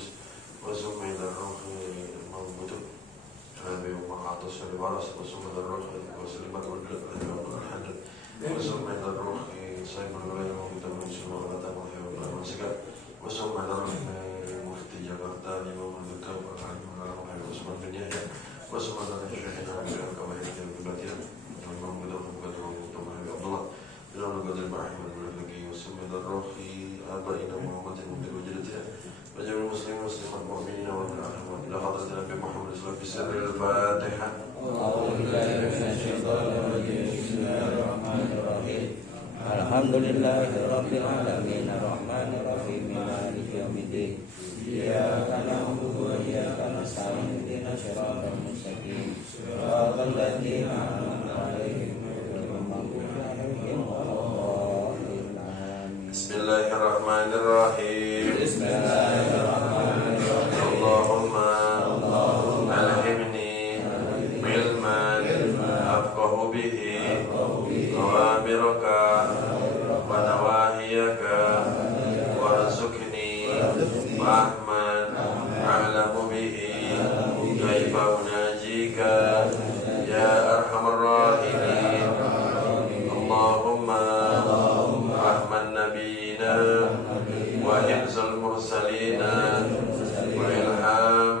القدوس وسمي الروح الموجود ربي ومعاطس الورس وسمي الروح وسلمة الحجر وسمي الروح صيب الغير ومتمن سلوى غدا وحيو المسكة وسمي الروح مفتي جبرتا لمن ذكر وعلم وحيو وسمي الدنيا وسمي الروح شهدنا بشهر كوهيد البديع والموجود ومقدر ومتمن عبد الله بلون قدر معهم الملكي وسمي الروح آبائنا محمد المدير وجلتها وجميع المسلمين والمسلمات المؤمنين والأخوات إلى حضرة النبي محمد صلى الله عليه وسلم بسر الفاتحة. أعوذ بالله من الشيطان الرجيم بسم الله الرحمن الرحيم الحمد لله رب العالمين الرحمن الرحيم مالك يوم الدين إياك نعبد وإياك نستعين اهدنا الصراط المستقيم صراط الذين أنعمت عليهم غير المغضوب عليهم ولا الضالين. بسم الله الرحمن الرحيم. بسم الله الرحمن الرحيم. اللهم ألهمني علما أفقه به أوامرك ونواهيك وارزقني فهما أعلم به كيف أناجيك يا أرحم الراحمين. اللهم رحم نبينا وحفظ المرسلين وإلهام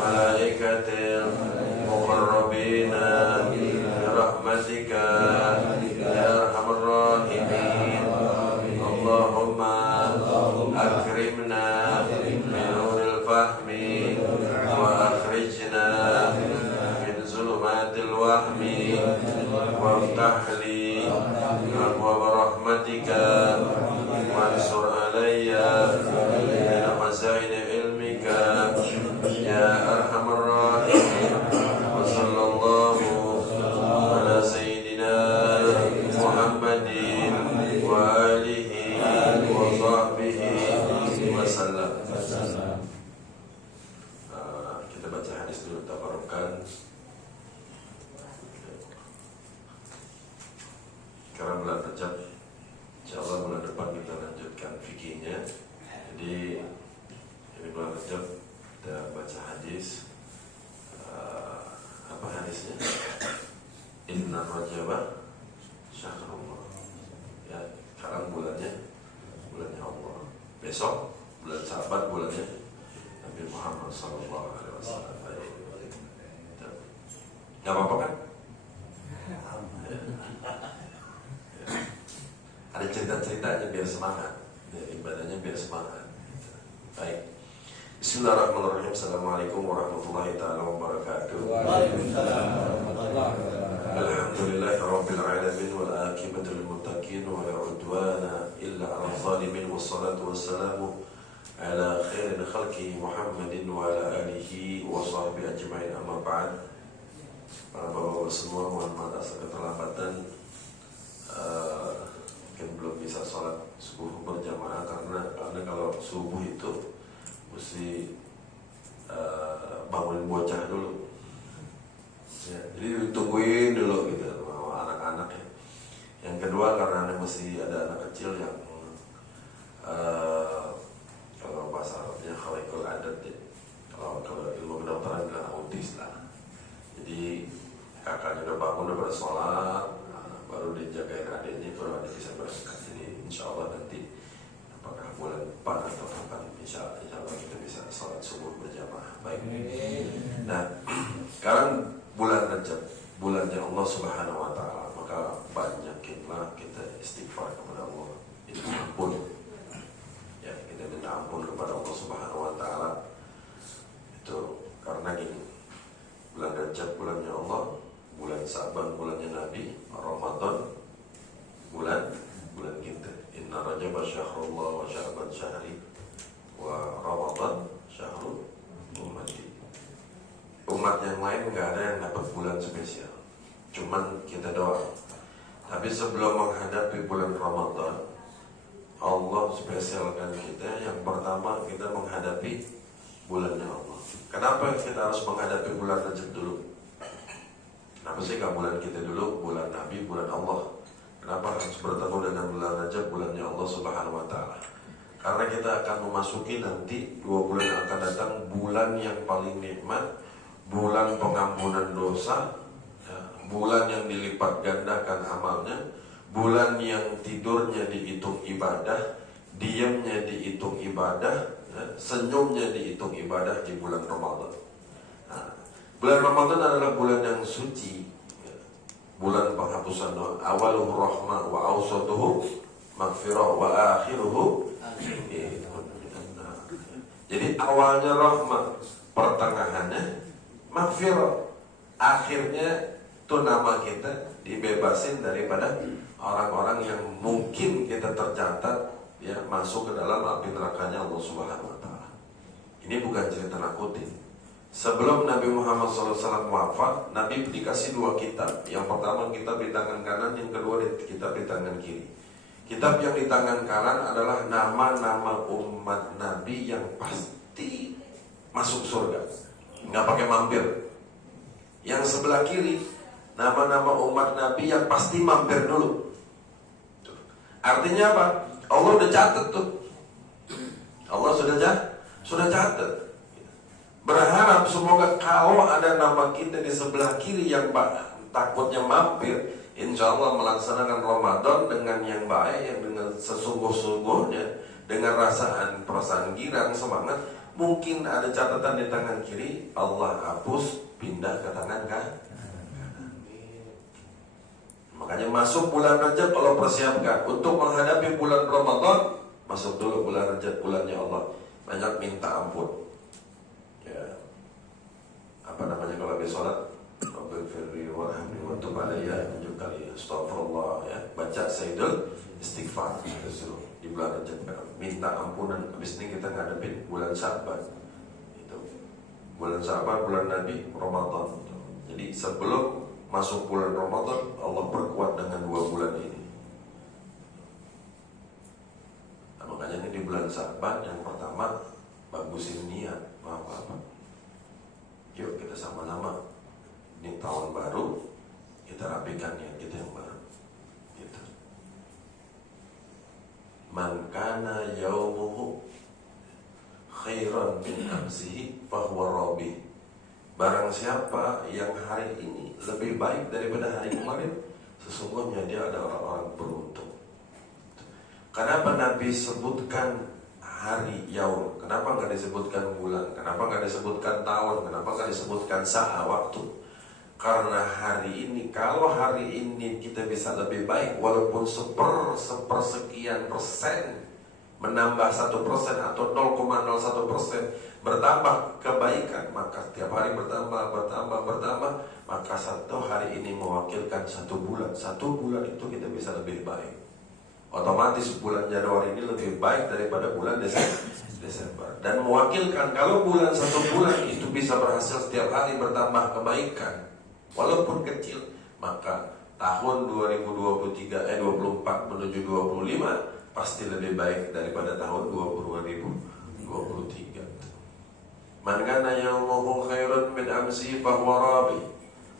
ملائكة المقربين برحمتك يا أرحم الراحمين. اللهم أكرمنا بنور الفهم وأخرجنا من ظلمات الوهم وافتح لي أبواب رحمتك وانصر علي من خزائن علمك يا أرحم الراحمين. وصلى الله على سيدنا محمد وآله وصحبه وسلم. Kita baca hadis dulu tabarukan. Sekarang bulan Rajab, insyaallah bulan depan kita lanjutkan fikihnya. Jadi ini bulan Rajab kita baca hadis. Apa hadisnya? Inna Rajaba syahrullah. Ya, sekarang bulannya Allah. Besok bulan Sahabat, bulannya Nabi Muhammad sallallahu alaihi wasallam. Enggak apa-apa kan? Ada cerita-ceritanya biar semangat, ya, ibadahnya biar semangat. Baik. Bismillahirrahmanirrahim. Assalamualaikum warahmatullahi taala wabarakatuh. Waalaikumsalam warahmatullahi wabarakatuh. Alhamdulillahirabbil alamin wal aqibatu lil muttaqin wa la udwana illa 'alal zalimin wassalatu wassalamu ala khairin khalqi Muhammadin wa ala alihi wa sahbihi ajma'in amma ba'd. Para bapak-bapak semua, mohon maaf atas keterlambatan. Mungkin belum bisa sholat subuh berjamaah karena kalau subuh itu mesti bangunin bocah dulu ya, jadi ditungguin dulu gitu sama anak-anak ya. Yang kedua karena mesti ada anak kecil yang kalau bahasa Arabnya khawaikul adat ya, kalau ilmu kedokteran bilang autis lah. Jadi kakaknya udah bangun, udah pada sholat, baru dijagain adiknya, baru adik bisa berangkat. Jadi insya Allah nanti apakah bulan depan atau kapan insya Allah kita bisa sholat subuh berjamaah. Baik. Nah, sekarang bulan Rajab, bulannya Allah Subhanahu Wa Taala, maka banyakinlah kita istighfar kepada Allah, minta ampun. Ya, kita minta ampun kepada Allah Subhanahu Wa Taala. Itu karena gini, bulan Rajab bulannya Allah, bulan Sa'ban bulannya Nabi, Ramadan bulan kita. Inna Rajab syahrullah wa Sya'ban syahri wa Ramadan syahrul ummati. Umat yang lain gak ada yang dapat bulan spesial, cuman kita doa. Tapi sebelum menghadapi bulan Ramadan, Allah spesialkan kita. Yang pertama kita menghadapi bulannya Allah. Kenapa kita harus menghadapi bulan Rajab dulu? Kenapa sih gak bulan kita dulu, bulan Nabi, bulan Allah? Kenapa harus bertemu dengan bulan Rajab, bulannya Allah Subhanahu Wa Taala? Karena kita akan memasuki nanti 2 bulan yang akan datang, bulan yang paling nikmat, bulan pengampunan dosa, ya, bulan yang dilipat gandakan amalnya, bulan yang tidurnya dihitung ibadah, diamnya dihitung ibadah, ya, senyumnya dihitung ibadah di bulan Ramadan. Nah, bulan Ramadan adalah bulan yang suci, ya, bulan penghapusan dosa. Awaluhu rahmah wa awsatuhu maghfirah wa akhiruhu. Jadi awalnya rahmat, pertengahannya maghfirah, akhirnya itu nama kita dibebasin daripada orang-orang yang mungkin kita tercatat ya masuk ke dalam api nerakanya Allah Subhanahu wa taala. Ini bukan cerita nakutin. Sebelum Nabi Muhammad SAW wafat, Nabi dikasih 2 kitab. Yang pertama kitab di tangan kanan, yang kedua kitab di tangan kiri. Kitab yang di tangan kanan adalah nama-nama umat Nabi yang pasti masuk surga, nggak pakai mampir. Yang sebelah kiri nama-nama umat Nabi yang pasti mampir dulu. Artinya apa? Allah udah catat tuh. Allah sudah catat. Berharap semoga kalau ada nama kita di sebelah kiri yang takutnya mampir, insya Allah melaksanakan Ramadan dengan yang baik, yang dengan sesungguh-sungguhnya, dengan perasaan girang, semangat. Mungkin ada catatan di tangan kiri, Allah hapus, pindah ke tangan kanan. Makanya masuk bulan Rajab Allah persiapkan untuk menghadapi bulan Ramadan. Masuk dulu bulan Rajab, bulannya Allah. Banyak minta ampun. Ya, apa namanya kalau habis sholat? Rabbil firri warhamni wa tub alayya, 7 kali astagfirullah, ya. Baca Sayyidul Istighfar di bulan Rajab, minta ampunan. Habis ini kita ngadepin bulan Sya'ban. Itu bulan Sya'ban, bulan Nabi, Ramadan. Jadi sebelum masuk bulan Ramadan, Allah perkuat dengan 2 bulan ini. Nah, makanya ini di bulan Sya'ban yang pertama, bagusin niat, apa-apa. Yuk kita sama-sama, ini tahun baru, kita rapikan niat kita yang baru. Gitu. Man kana yaumuhu khairan min amsihi fahuwa rabih. Barang siapa yang hari ini lebih baik daripada hari kemarin, sesungguhnya dia adalah orang beruntung. Kenapa Nabi sebutkan hari yaum? Kenapa nggak disebutkan bulan? Kenapa nggak disebutkan tahun? Kenapa nggak disebutkan saat waktu? Karena hari ini, kalau hari ini kita bisa lebih baik, walaupun sepersekian persen, menambah 1% atau 0,01% bertambah kebaikan, maka setiap hari bertambah, maka satu hari ini mewakilkan 1 bulan. 1 bulan itu kita bisa lebih baik. Otomatis bulan Januari ini lebih baik daripada bulan Desember. Dan mewakilkan kalau bulan 1 bulan itu bisa berhasil setiap hari bertambah kebaikan, walaupun kecil, maka tahun 24 menuju 25 pasti lebih baik daripada tahun 2023. Man kana yaumuhu khairan min amsihi fahuwa rabi,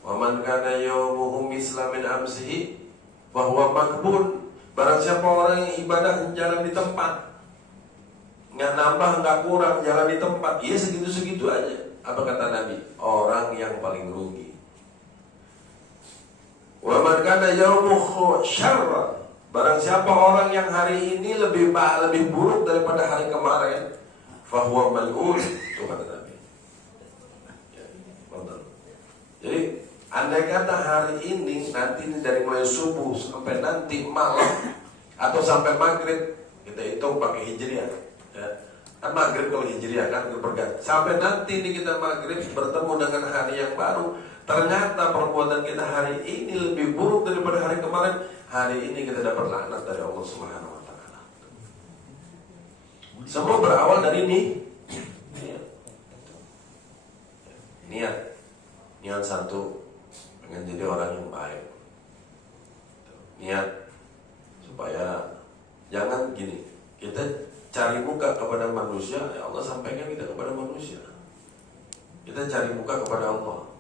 wa man kana yaumuhu misla min amsihi fahuwa makbul. Barang siapa orang yang ibadah jalan di tempat, nggak nambah nggak kurang, jalan di tempat, ya segitu-segitu aja. Apa kata Nabi? Orang yang paling rugi. Wa man kana yaumuhu syarra, barang siapa orang yang hari ini lebih buruk daripada hari kemarin, fahuwa mal'un. Itu kata Nabi. Jadi andai kata hari ini, nanti dari mulai subuh sampai nanti malam atau sampai maghrib, kita hitung pakai hijriah, ya. Kan maghrib kalau hijriah kan berganti. Sampai nanti ini kita maghrib bertemu dengan hari yang baru, ternyata perbuatan kita hari ini lebih buruk daripada hari kemarin. Hari ini kita dapat laknat dari Allah Subhanahu wa taala. Semua berawal dari niat satu, pengen jadi orang yang baik. Niat supaya jangan gini, kita cari muka kepada manusia, ya Allah sampaikan kita kepada manusia. Kita cari muka kepada Allah.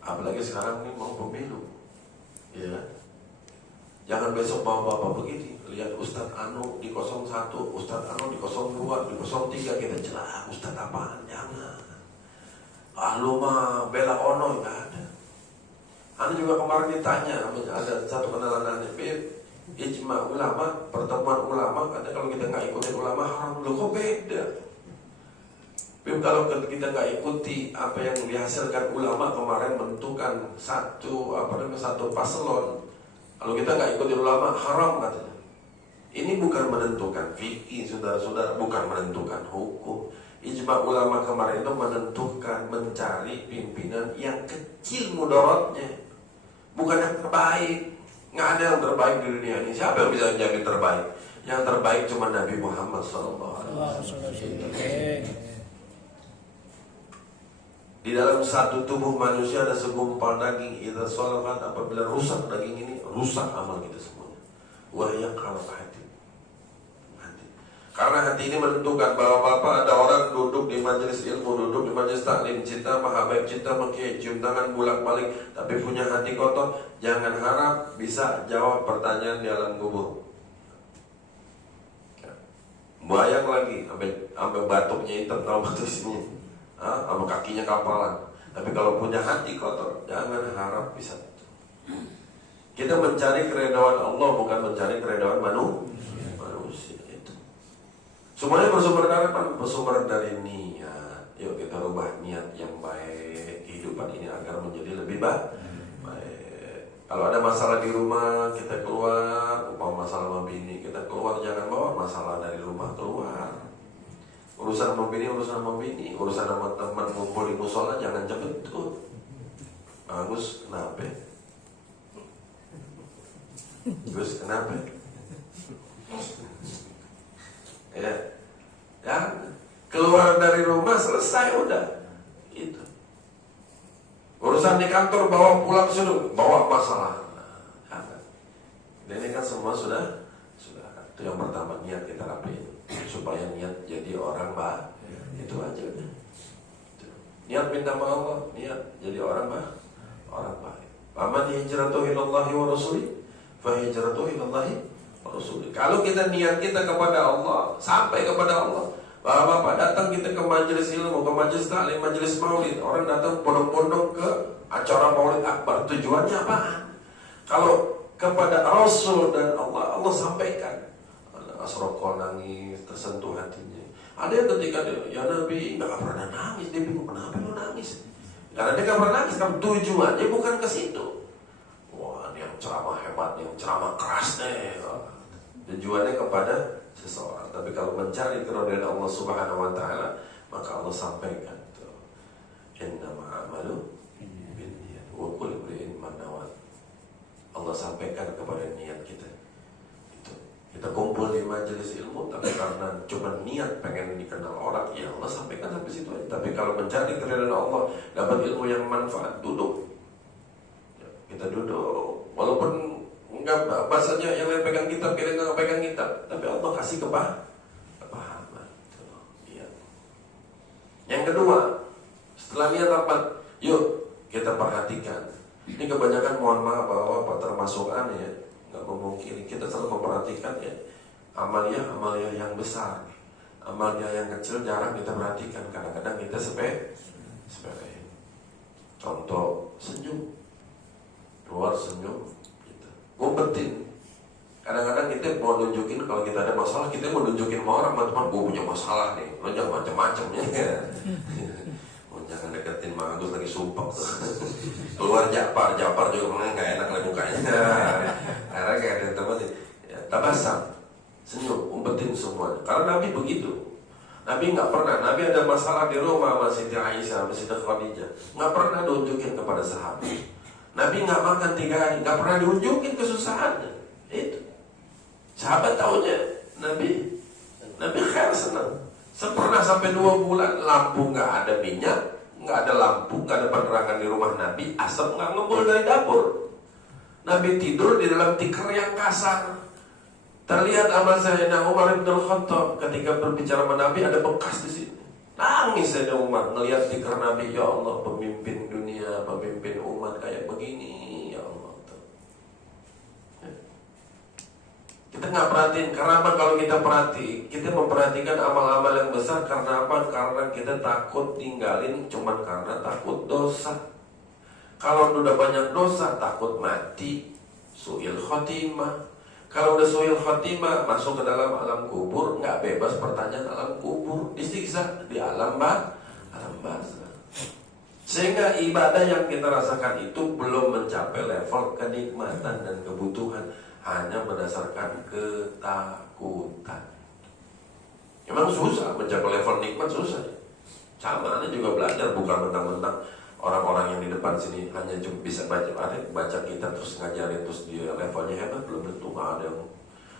Apalagi sekarang ini mau pemilu, ya. Jangan besok bapak-bapak begini, lihat Ustadz Anu di 01, Ustadz Anu di 02, di 03 kita celah Ustadz apaan, jangan. Lu mah bela ono, nggak ada. Anu juga kemarin ditanya, ada satu kenalan aneh, ijma ulama, pertemuan ulama, katanya kalau kita nggak ikutin ulama haram. Loh kok beda? Kalau kita nggak ikuti apa yang dihasilkan ulama kemarin menentukan satu paslon, kalau kita nggak ikuti ulama haram katanya. Ini bukan menentukan fikih, saudara-saudara, bukan menentukan hukum. Ijma ulama kemarin itu menentukan mencari pimpinan yang kecil mudaratnya, bukan yang terbaik. Nggak ada yang terbaik di dunia ini. Siapa yang bisa menjadi terbaik? Yang terbaik cuma Nabi Muhammad SAW. Di dalam satu tubuh manusia ada segumpal daging. Idza salahat, apabila rusak daging ini, rusak amal kita semuanya. Wahya qalb, hati. Karena hati ini menentukan. Bapak-bapak, ada orang duduk di majelis ilmu, duduk di majelis taklim, cinta mahabaib, cinta mengkiai, cium tangan bolak-balik, tapi punya hati kotor. Jangan harap bisa jawab pertanyaan di alam kubur. Bayang lagi, sampai batuknya hitam, tahu batuk sini. Sama kakinya kapalan. Tapi kalau punya hati kotor, jangan harap bisa. Kita mencari keridhaan Allah, bukan mencari keridhaan manusia. Itu semuanya bersumber dari apa? Bersumber dari niat. Yuk kita rubah niat yang baik, kehidupan ini agar menjadi lebih baik. Kalau ada masalah di rumah, kita keluar. Umpama masalah sama bini, kita keluar, jangan bawa masalah dari rumah keluar. Urusan sama bini, urusan sama teman ngumpul di musola, jangan cebetut. Bagus, kenapa? Gus, kenapa? Ya, keluar dari rumah selesai udah. Itu. Urusan di kantor bawa pulang sudah, bawa masalah. Dan ini kan semua sudah. Itu yang pertama, niat kita rapiin supaya niat jadi orang baik. Itu aja udah. Niat minta sama Allah, niat jadi orang baik. Faman hijratuhu ilallahi wa rasulih, fa hijratuhu ilallahi wa rasulih. Kalau kita niat kita kepada Allah, sampai kepada Allah. Bapak-bapak datang kita ke majelis ilmu, ke majelis taklim, majelis maulid. Orang datang pondok-pondok ke acara maulid akbar. Tujuannya apa? Kalau kepada Rasul dan Allah, Allah sampaikan. Asroko nangis, tersentuh hatinya. Ada yang ketika dia, ya Nabi nggak pernah nangis, dia bingung kenapa lu nangis? Karena dia nggak pernah nangis, kan tujuannya bukan ke situ. Wah, ini yang ceramah hebat, yang ceramah keras deh. Tujuannya kepada seseorang. Tapi kalau mencari keridhaan Allah Subhanahu Wa Taala, maka Allah sampaikan itu. Innama amalu binniyat wa kullu imrin ma nawa. Allah sampaikan kepada niat kita. Kita kumpul di majelis ilmu, tapi karena cuma niat pengen dikenal orang, ya Allah sampaikan sampai situ aja. Tapi kalau mencari keridhaan Allah, dapat ilmu yang manfaat, duduk. Ya, kita duduk, walaupun enggak bahasanya yang lain pegang kitab, kita enggak pegang kitab, tapi Allah kasih kepahaman. Ya. Yang kedua, setelah niat apa? Yuk kita perhatikan. Ini kebanyakan, mohon maaf bahwa termasuk aneh ya. Nggak memungkiri, kita selalu memperhatikan ya amalia yang besar, amalia yang kecil jarang kita perhatikan. Kadang-kadang kita sepele. Contoh senyum, keluar senyum, gitu. Ngumpetin. Kadang-kadang kita mau nunjukin kalau kita ada masalah, kita mau nunjukin sama orang, teman-teman, gue punya masalah nih, lo jangan macam-macam ya. Jangan deketin Mang Agus lagi sumpah tuh. Keluar Japar juga nggak enak lah mukanya. Karena kayak ada teman ya, tabasam, senyum, umpetin semuanya. Karena Nabi begitu. Nabi nggak pernah. Nabi ada masalah di rumah sama Siti Aisyah, sama Siti Khadijah, nggak pernah diunjukin kepada sahabat. Nabi nggak makan 3 hari, nggak pernah diunjukin kesusahannya. Itu sahabat taunya Nabi khair, senang. Pernah sampai 2 bulan lampu nggak ada minyak, nggak ada lampu, nggak ada penerangan di rumah Nabi, asap nggak ngebul dari dapur. Nabi tidur di dalam tikar yang kasar. Terlihat amal Sayyidina Umar bin Khattab ketika berbicara sama Nabi, ada bekas di sini. Nangis Sayyidina Umar melihat tikar Nabi. Ya Allah, pemimpin dunia, pemimpin umat kayak begini, ya Allah. nggak perhatiin. Karena apa? Kalau kita memperhatikan amal-amal yang besar. Karena apa? Karena kita takut tinggalin cuman karena takut dosa. Kalau udah banyak dosa, takut mati, su'il khotimah. Kalau udah su'il khotimah, masuk ke dalam alam kubur, nggak bebas pertanyaan alam kubur, disiksa di alam barzah. Sehingga ibadah yang kita rasakan itu belum mencapai level kenikmatan dan kebutuhan, hanya berdasarkan ketakutan. Memang susah mencapai level nikmat, susah. Sama, ini juga belajar, bukan mentang-mentang orang-orang yang di depan sini hanya cuma bisa baca kita terus ngajarin terus dia levelnya hebat, belum tentu. Nggak ada yang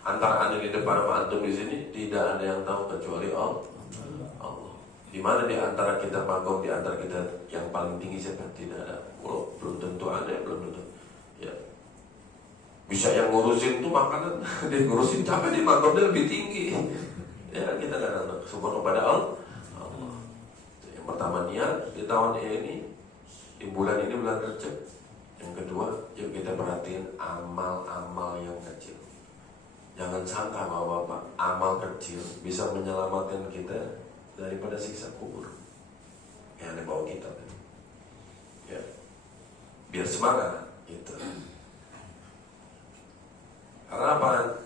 antara anda di depan sama antum di sini tidak ada yang tahu kecuali Allah. Di mana di antara kita magom, di antara kita yang paling tinggi siapa? Tidak ada. Belum tentu ada, belum tentu. Ya. Bisa yang ngurusin tuh makanan, dia ngurusin capek, dia magomnya lebih tinggi. Ya kita nggak tahu. Subhanahu kepada Allah. Yang pertama niat di tahun ini, di bulan ini bulan Rajab. Yang kedua, yuk kita perhatiin amal-amal yang kecil. Jangan sangka Bapak, amal kecil bisa menyelamatkan kita daripada siksa kubur yang ada bawa kita. Ya, biar semangat gitu. Karena apa?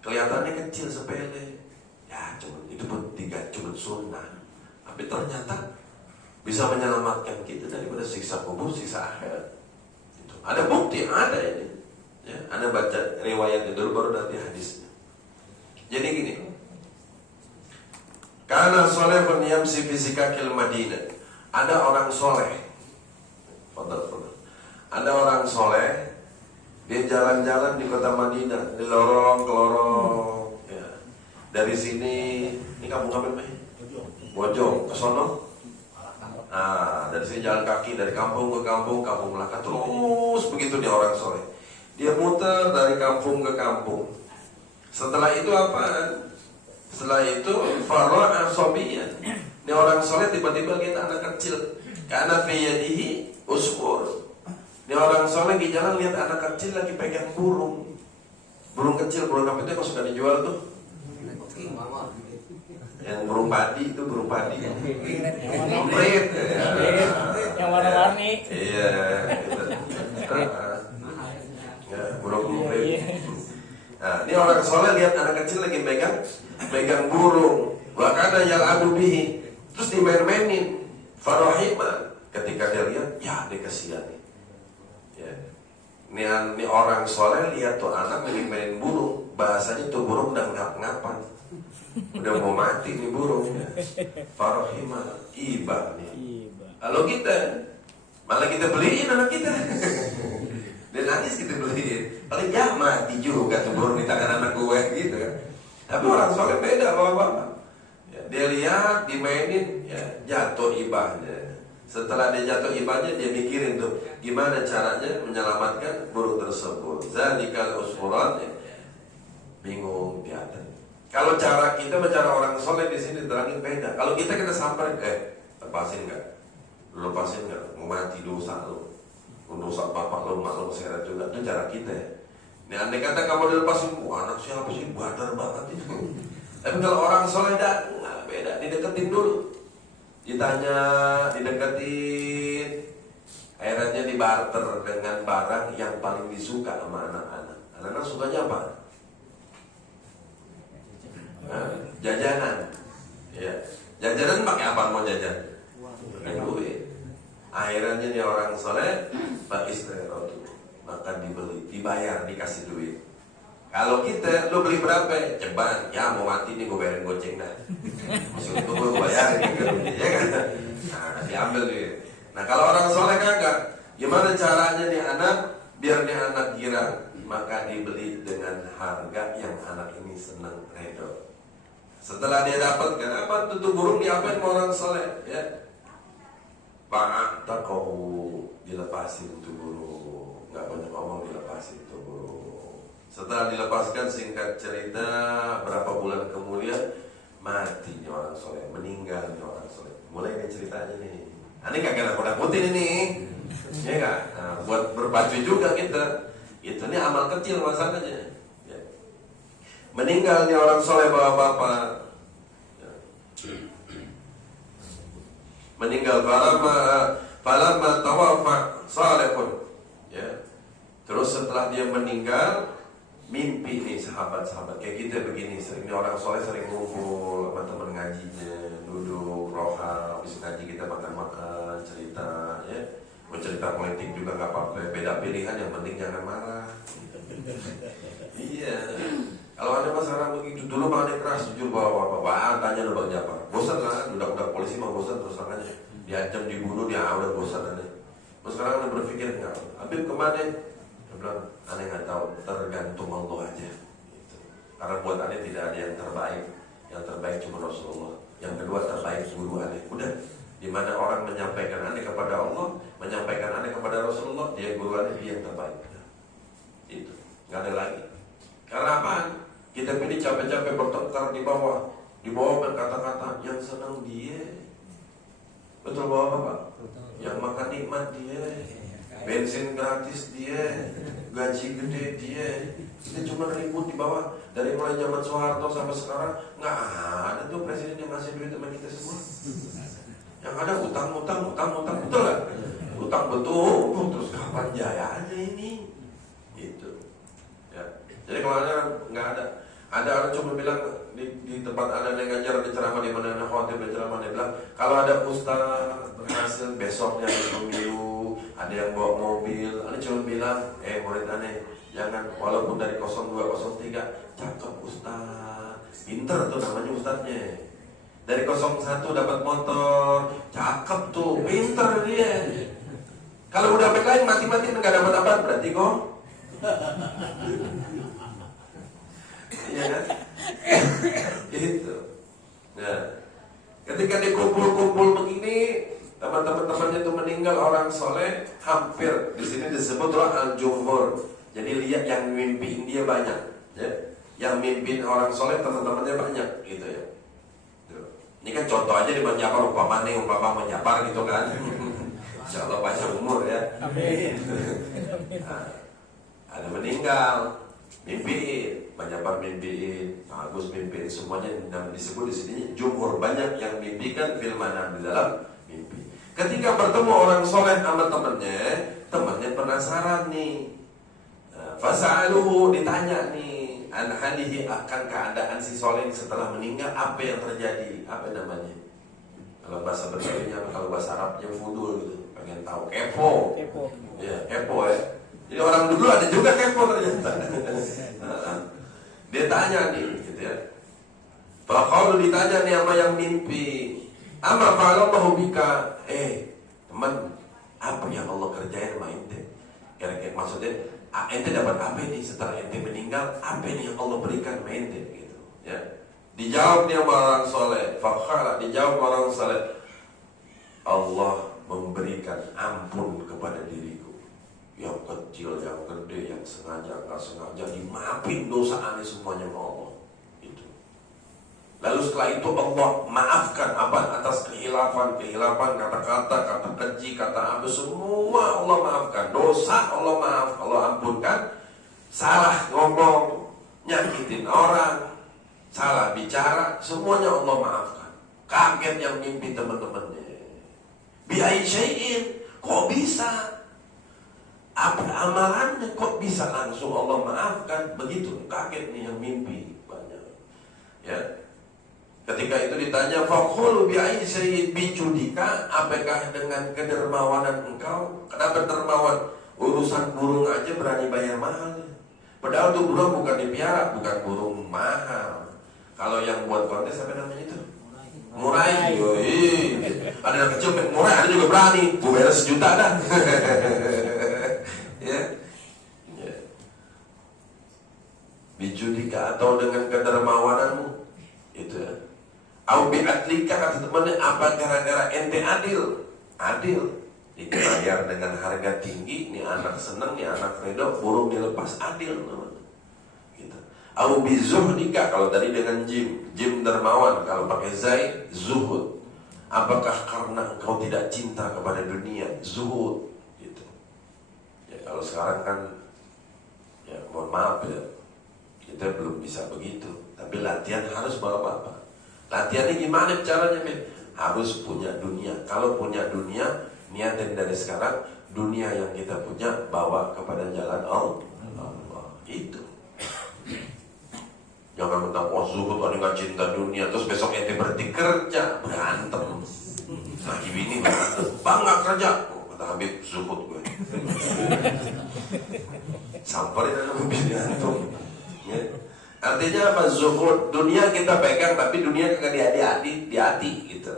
Kelihatannya kecil, sepele. Ya, itu cuma sunnah. Tapi ternyata bisa menyelamatkan kita daripada siksa kubur, siksa akhirat. Gitu. Ada bukti, ada ini. Ya, Anda baca riwayat itu dulu, baru nanti hadisnya. Jadi gini, karena solehun yamsi fi sikakil Madinah. Ada orang soleh, ada orang soleh, dia jalan-jalan di kota Madinah, di lorong ke lorong. Ya. Dari sini, ini kampung apa nih? Bojong, ke sono. Nah, dari sini jalan kaki dari kampung ke kampung, kampung Melaka, terus begitu dia orang soleh. Dia muter dari kampung ke kampung. Setelah itu apa? Setelah itu farra'a sobiyan. Ini orang soleh tiba-tiba lihat anak kecil. Karena fi yadihi usfur. Ini orang soleh di jalan lihat anak kecil lagi pegang burung. Burung kecil, burung apa itu yang suka dijual tuh? Yang burung padi itu, burung padi. Komplit. Yang warna-warni. Iya, gitu. Ya, burung komplit. Nah, ini orang soleh lihat anak kecil lagi megang burung, wakana yal'abu bihi, terus dimain-mainin. Farahima, ketika dia lihat, ya dia kasihan nih. Ya. Ini orang soleh lihat tuh anak lagi main burung, bahasanya tuh burung udah ngap-ngapan, udah mau mati nih burung. Ya. Farahima, iba nih. Kalau kita, malah kita beliin anak kita. Dan nangis kita beliin. Paling ya mati juga tuh burung di tangan anak gue gitu kan. Tapi orang soleh beda bapak-bapak. Ya, dia lihat dimainin, ya jatuh ibahnya. Setelah dia jatuh ibahnya, dia mikirin tuh gimana caranya menyelamatkan burung tersebut. Zalikal usfuran, ya. Bingung dia. Kalau cara kita bicara orang soleh di sini terangin beda. Kalau kita samperin, lepasin nggak? Lepasin nggak? Mau mati dosa lo. Dosa bapak lo, mak lo seret juga. Itu cara kita ya. Ini andai kata kamu dilepasin, anak siapa sih, badar banget itu. Tapi kalau orang soleh datang, nah beda, dideketin dulu. Ditanya, dideketin. Akhirnya dibarter dengan barang yang paling disuka sama anak-anak. Anak-anak sukanya apa? Jajanan. Ya. Jajanan pakai apa mau jajan? Pakai duit. Akhirnya nih orang soleh pakai istighfar, maka dibeli, dibayar, dikasih duit. Kalau kita, lo beli berapa? Ceban, ya mau mati nih gue bayarin goceng dah. Maksud itu gue bayarin gitu, ya kan? Nah, diambil duit. Nah kalau orang soleh kagak, gimana caranya nih anak biar nih anak girang? Maka dibeli dengan harga yang anak ini senang, redo. Setelah dia dapat, kenapa tutup burung diapain sama orang soleh? Ya. Pak, tak kau dilepasin tuh burung, nggak banyak ngomong, dilepasin tuh burung. Setelah dilepaskan, singkat cerita, berapa bulan kemudian mati nih orang soleh, meninggal nih orang soleh. Mulai nih ceritanya nih. Ini kagak nakut-nakutin ini, ya nggak? Nah, buat berpacu juga kita. Itu nih amal kecil masalahnya. Ya. Meninggal nih orang soleh bapak-bapak. Ya. Meninggal falamma tawafa salihun. Ya. Terus setelah dia meninggal, mimpi nih sahabat-sahabat kayak kita begini, seringnya orang soleh sering ngumpul sama teman ngajinya, duduk roha, habis ngaji kita makan-makan, cerita, ya. Mau cerita politik juga nggak apa-apa, beda pilihan, yang penting jangan marah. Iya. Kalau ada masalah begitu, dulu Bang Ade keras, jujur bapak tanya lu Bang Japar, bosan lah, udah polisi mah bosan terus aja, diancam dibunuh dia udah bosan aja. Terus sekarang Ade berpikir enggak, Habib kemana? Dia bilang, Ade nggak tahu, tergantung Allah aja. Gitu. Karena buat Ade tidak ada yang terbaik cuma Rasulullah. Yang kedua terbaik guru Ade. Udah, di mana orang menyampaikan Ade kepada Allah, menyampaikan Ade kepada Rasulullah, dia guru Ade, dia yang terbaik. Itu, nggak ada lagi. Karena apa? Kita pilih capek-capek bertengkar di bawah berkata-kata yang senang dia. Betul Bapak? Yang makan nikmat dia, bensin gratis dia, gaji gede dia. Kita cuma ribut di bawah. Dari mulai zaman Soeharto sampai sekarang nggak ada tuh presiden yang ngasih duit sama kita semua. Yang ada utang, betul nggak? Utang betul, terus kapan jayanya ini? Gitu. Ya. Jadi kalau ada nggak ada orang cuma bilang di tempat ada yang ngajar di ceramah di mana khotib di ceramah dia bilang kalau ada ustaz berhasil besoknya ada pemilu, ada yang bawa mobil, ada cuma bilang murid aneh jangan walaupun dari 0203 cakep ustaz, pinter tuh namanya ustaznya. Dari 01 dapat motor, cakep tuh, pinter dia. Kalau udah lain mati-mati nggak dapat apa berarti kok. Iya kan? Itu. Nah, ketika dikumpul-kumpul begini, teman-temannya itu meninggal orang soleh, hampir di sini disebut al-jumhur. Jadi lihat yang mimpin dia banyak, ya. Yang mimpin orang soleh teman-temannya banyak, gitu ya. Ini kan contoh aja di Banjapar, umpama menyapar gitu kan. Insya Allah panjang umur ya. Amin. Nah, ada meninggal, mimpiin, Banjapar mimpiin, Agus mimpiin, semuanya yang disebut di sini jumhur, banyak yang mimpikan fil manam di dalam mimpi. Ketika bertemu orang soleh sama temannya penasaran nih. Fasa'aluhu, ditanya nih, an halihi, akan keadaan si soleh setelah meninggal, apa yang terjadi, apa namanya? Kalau bahasa Betawinya, kalau bahasa Arabnya fudul gitu, pengen tahu, kepo. Ya, kepo ya. Jadi orang dulu ada juga kepo ternyata. Dia tanya nih, gitu ya. Kalau ditanya nih sama yang mimpi, ama fa'alallahu bika, teman, apa yang Allah kerjain sama ente? Kira-kira maksudnya, ente dapat apa nih setelah ente meninggal? Apa nih yang Allah berikan sama ente? Gitu, ya. Dijawab dia sama orang soleh, fakhala, dijawab orang soleh, Allah memberikan ampun kepada diriku. Yang kecil, yang gede, yang sengaja, nggak sengaja, dimaafin dosa aneh semuanya sama Allah. Itu. Lalu setelah itu Allah maafkan apa atas kehilafan, kata-kata, kata keji, kata apa, semua Allah maafkan. Dosa Allah maaf, Allah ampunkan. Salah ngomong, nyakitin orang, salah bicara, semuanya Allah maafkan. Kaget yang mimpi teman-temannya. Bi'ai syai'in, kok bisa? Apa amalannya kok bisa langsung Allah maafkan? Begitu, kaget nih yang mimpi banyak. Ya. Ketika itu ditanya, faqulu bi'ai syai'in bijudika, apakah dengan kedermawanan engkau? Kenapa dermawan? Urusan burung aja berani bayar mahal. Padahal tuh burung bukan dipiara, bukan burung mahal. Kalau yang buat kontes apa namanya itu? Murai. Ada yang kecil murai, ada juga berani. Gue bayar 1 juta dah. Ya. Ya. Bijudika atau dengan kedermawananmu. Itu ya. Au bi'adlika, kata temannya, apa gara-gara ente adil? Adil. Dibayar dengan harga tinggi, nih anak seneng, nih anak ridho, burung dilepas, adil. Gitu. Au bizuhdika, kalau tadi dengan jim dermawan, kalau pakai zai, zuhud. Apakah karena engkau tidak cinta kepada dunia, zuhud? Gitu. Ya, kalau sekarang kan Ya, mohon maaf ya, kita belum bisa begitu. Tapi latihan harus bapak-bapak. Latihannya gimana caranya, men? Harus punya dunia. Kalau punya dunia, niatin dari sekarang, dunia yang kita punya bawa kepada jalan Allah. Itu. Jangan mentang zuhud, nggak cinta dunia, terus besok ente berhenti kerja, berantem. Lagi bini berantem, bang nggak kerja, kata Habib zuhud gue. Sampai dalam bini antum. Ya. Artinya apa? Zuhud, dunia kita pegang, tapi dunia kagak di hati gitu.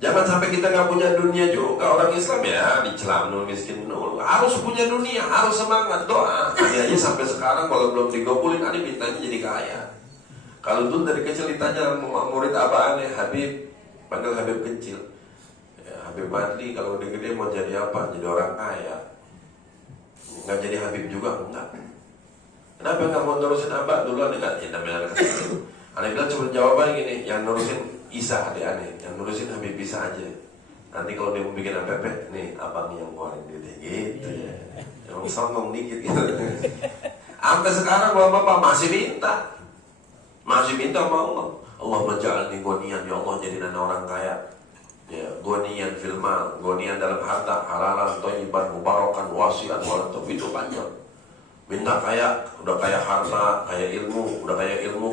Jangan sampai kita nggak punya dunia juga. Orang Islam ya dicela miskin nul. Harus punya dunia, harus semangat doa. Ini aja sampai sekarang kalau belum digobulin, Ani mintanya jadi kaya. Kalau dulu dari kecil ditanya murid apa aneh, Habib, panggil Habib kecil. Ya, Habib Madli kalau udah gede mau jadi apa? Jadi orang kaya. Nggak jadi Habib juga enggak. Kenapa nggak mau nurusin Abah dulu? Aneh nggak? Ya namanya anak kecil. Aneh bilang cuma jawabannya gini, yang nurusin Isa adik aneh, yang nurusin Habib Isa aja. Nanti kalau dia mau bikin apa-apa, nih abang yang keluarin duitnya gitu ya. Yang sombong dikit gitu. Sampai sekarang bapak masih minta sama Allah. Allah menjalani gonian, ya Allah jadikan orang kaya. Ya, gonian filmal, gonian dalam harta, halalan, thayyiban, mubarakan, wasian, walatub, itu panjang. Minta kaya, udah kaya harta, kaya ilmu,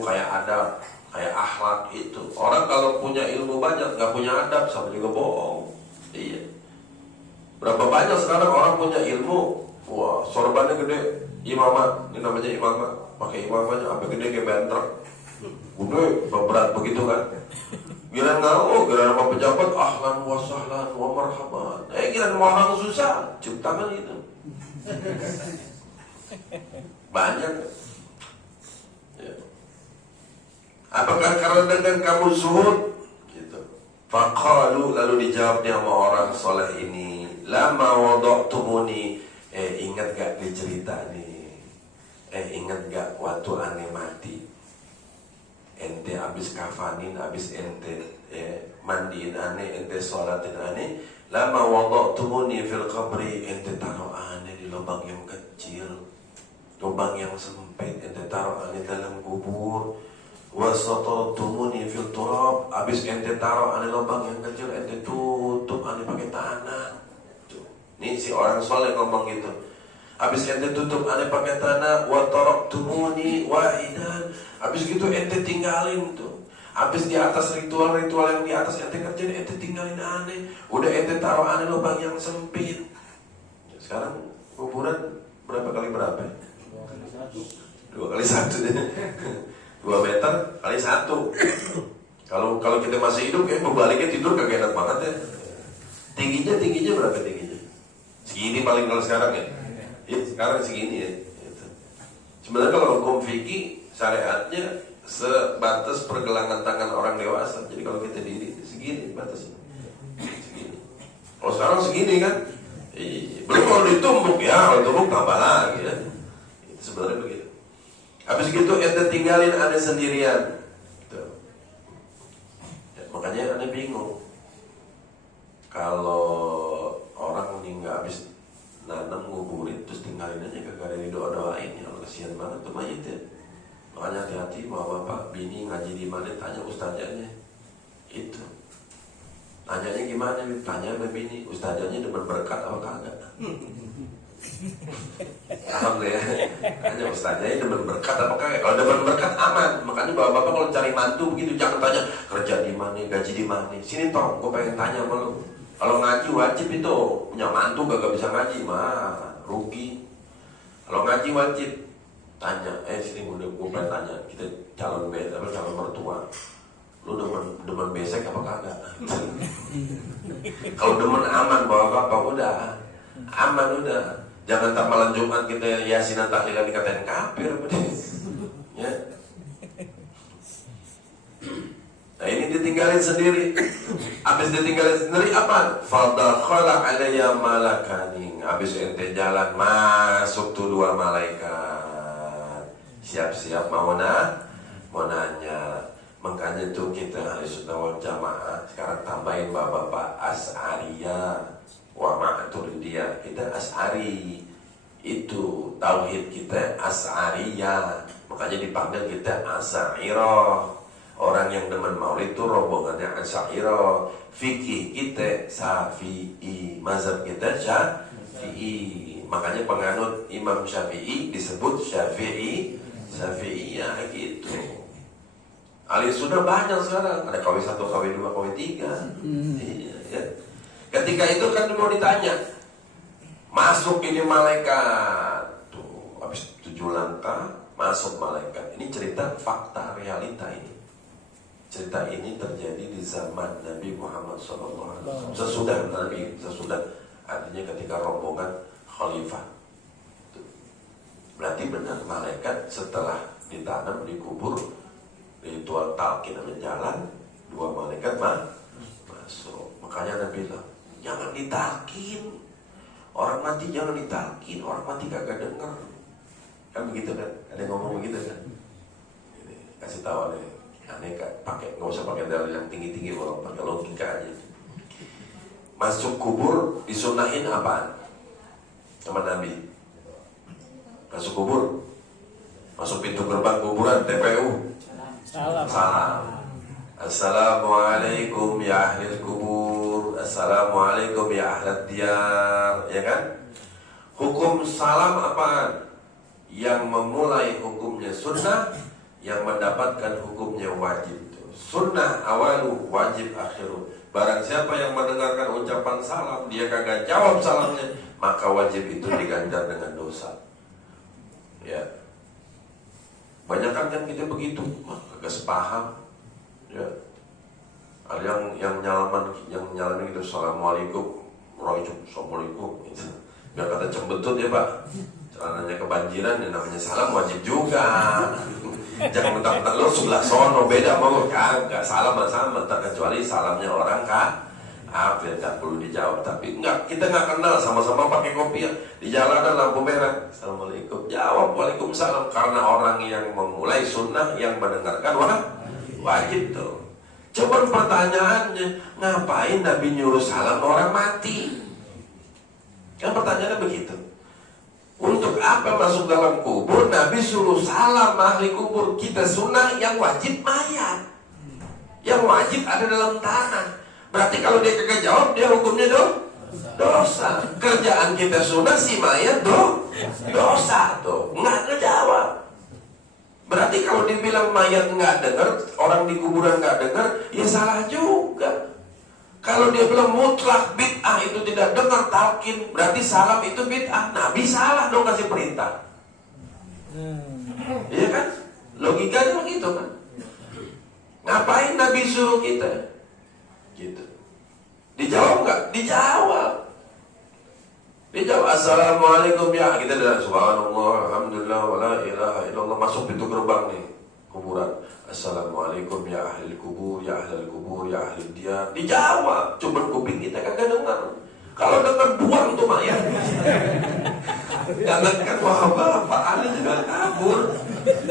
kaya adab, kayak akhlak itu. Orang kalau punya ilmu banyak, nggak punya adab, sama juga bohong. Iya. Berapa banyak sekarang orang punya ilmu, wah sorbannya gede, imamah, ini namanya imamah, pakai imamahnya apa gede kayak bentrek, gede, berat begitu kan. Giliran giliran sama pejabat, ahlan wa sahlan wa marhaban. Giliran sama orang susah, cium tangan gitu. Banyak. Ya. Apakah karena dengan kamu zuhud? Gitu. Faqalu, lalu dijawabnya sama orang soleh ini, lama wada'tumuni, ingat gak di cerita nih? Ingat gak waktu aneh mati? Ente habis kafanin, habis ente mandiin aneh, ente sholatin aneh, lama wada'tumuni fil qabri, ente taruh aneh di lubang yang kecil, lubang yang sempit, ente taruh aneh dalam kubur. Wasatartumuni fil turab, habis ente taruh aneh lubang yang kecil, ente tutup aneh pakai tanah. Nih si orang soleh ngomong gitu. Habis ente tutup aneh pakai tanah, wa taraktumuni wahidan. Habis gitu ente tinggalin tuh. Habis di atas ritual-ritual yang di atas ente kerjain, ente tinggalin aneh. Udah ente taruh aneh lubang yang sempit. Sekarang kuburan berapa kali berapa? 2 kali 1. 2 meter kali 1. Kalau kita masih hidup, membaliknya tidur kagak enak banget ya. Tingginya berapa tingginya? Segini paling kalau sekarang ya. Ya sekarang segini ya. Sebenarnya kalau hukum fikih syariatnya sebatas pergelangan tangan orang dewasa. Jadi kalau kita diri segini batasnya. Segini. Kalau sekarang segini kan. Belum kalau ditumbuk ya, kalau ditumbuk tambah lagi ya. Itu sebenarnya begitu. Habis gitu ente tinggalin aneh sendirian. Tuh. Ya, makanya aneh bingung. Kalau orang meninggal habis nanam nguburin terus tinggalin aja, kagak ada doa-doain, ya kasihan banget tuh mayit ya. Makanya hati-hati bapak bini ngaji di mana, tanya ustazanya. Itu. Tanyanya gimana? Tanya sama bini, ustazanya demen berkat apa kagak? Alhamdulillah. Hanya ustaznya demen berkat apa kagak? Kalau demen berkat aman. Makanya bapak-bapak kalau cari mantu begitu jangan tanya kerja di mana, gaji di mana. Sini tong, gue pengen tanya sama lu. Kalau ngaji wajib itu, punya mantu gak bisa ngaji mah rugi. Kalau ngaji wajib tanya, sini gue pengen tanya, kita calon mertua, lu demen besek apa kagak? Kalau demen aman bapak-bapak udah aman udah. Jangan tak malam Jumat kita yasinan tahlilan dikatain kafir. Ya. Nah ini ditinggalin sendiri. Habis ditinggalin sendiri apa? Fadakhala alayya malakani. Habis ente jalan masuk tuh 2 malaikat. Siap-siap mau nanya. Makanya tuh kita Ahlussunnah wal Jamaah sekarang tambahin bapak-bapak Asy'ariyah wa Maturidiyah. Kita Asy'ari. itu tauhid kita Asy'ariyah, makanya dipanggil kita Asy'ariyah. Orang yang demen maulid itu rombongannya Asy'ariyah. Fikih kita Syafi'i, mazhab kita Syafi'i. Makanya penganut Imam Syafi'i disebut Syafi'iyah gitu. Ahli sunnah banyak sekarang, ada KW 1, KW 2, KW 3. Iya, ya. Ketika itu kan mau ditanya, masuk ini malaikat tuh, habis 7 langkah masuk malaikat. Ini cerita fakta realita ini. Cerita ini terjadi di zaman Nabi Muhammad SAW. Sesudah artinya ketika rombongan khalifah. Berarti benar malaikat setelah ditanam dikubur, ritual talqin jalan, 2 malaikat masuk. Makanya Nabi bilang, jangan ditalkin. Orang mati jangan ditalkin, orang mati kagak denger. Kan begitu kan? Ada yang ngomong begitu kan? Ini, kasih tahu deh. Aneh kan, nggak usah pakai dalil yang tinggi-tinggi, orang pakai logika aja. Masuk kubur disunahin apaan? Sama Nabi. Masuk kubur, masuk pintu gerbang kuburan TPU. Salam. Assalamualaikum ya ahlil kubur. Assalamualaikum ya ahlad diyar. Ya kan? Hukum salam apaan? Yang memulai hukumnya sunnah, yang mendapatkan hukumnya wajib. Sunnah awalu, wajib akhiru. Barang siapa yang mendengarkan ucapan salam, dia kagak jawab salamnya, maka wajib itu diganjar dengan dosa. Ya, banyak kan kita begitu, kagak sepaham. Ya, ada yang nyalaman gitu, assalamualaikum, assalamualaikum. Biar kata cembetut ya Pak. Celananya kebanjiran, yang namanya salam wajib juga. Jangan mentang-mentang lo sebelah sono beda sama lo, kagak. Salam sama, kecuali salamnya orang kafir, tak perlu dijawab. Tapi enggak, kita nggak kenal, sama-sama pakai kopi ya. Di jalanan lampu merah, assalamualaikum, jawab waalaikumsalam. Karena orang yang memulai sunnah, yang mendengarkan wajib tuh. Coba pertanyaannya, ngapain Nabi nyuruh salam orang mati? Kan pertanyaannya begitu. Untuk apa masuk dalam kubur Nabi suruh salam ahli kubur? Kita sunnah, yang wajib mayat. Yang wajib ada dalam tanah. Berarti kalau dia kagak jawab, dia hukumnya dosa. Kerjaan kita sunnah, si mayat dosa tuh, nggak ngejawab. Berarti kalau dibilang mayat nggak dengar, orang di kuburan nggak dengar, ya salah juga. Kalau dia bilang mutlak bid'ah itu tidak dengar talqin, berarti salam itu bid'ah. Nabi salah dong kasih perintah. Iya kan? Logikanya begitu kan? Ngapain Nabi suruh kita? Gitu. Dijawab nggak? Dijawab. Assalamualaikum ya. Kita dah subhanallah, alhamdulillah, wala ilaha illallah. Masuk pintu gerbang nih kuburan. Assalamualaikum ya ahli kubur, ya ahli kubur, ya ahli dia. Dijawab, cuman kuping kita kagak dengar. Kalau dengar buang tuh mayat. Jangan kan bapak ahli juga kabur.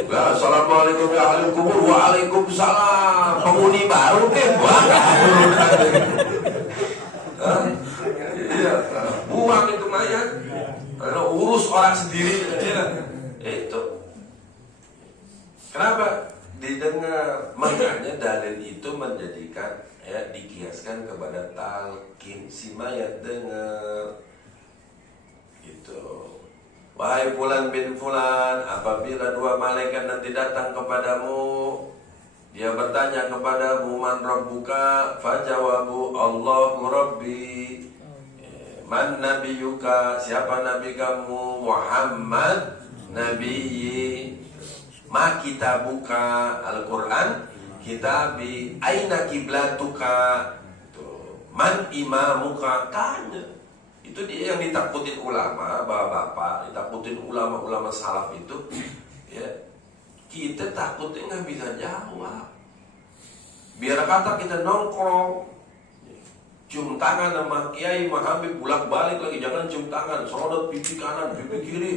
Ya, assalamualaikum ya ahli kubur, waalaikumsalam. Penghuni baru deh, buang kabur. Iya, buang itu mayat. Urus orang sendiri aja. Itu. Kenapa? Didengar. Makanya dalil itu menjadikan dikiaskan kepada talqin. Si mayat dengar gitu. Wahai fulan bin fulan, apabila 2 malaikat nanti datang kepadamu, dia bertanya kepadamu, man rabbuka, fajawabu Allahu rabbi. Man nabiyuka, siapa nabi kamu? Muhammad nabiyyi. Ma kitabuka, Al-Quran kitabi. Aina kiblatuka, man imamuka. Tanya. Itu dia yang ditakutin ulama, bapak-bapak, ditakutin ulama-ulama salaf itu. Ya, kita takutnya nggak bisa jawab. Biar kata kita nongkrong, cium tangan sama kiai Habib bolak-balik lagi, jangan cium tangan, sodot pipi kanan, pipi kiri,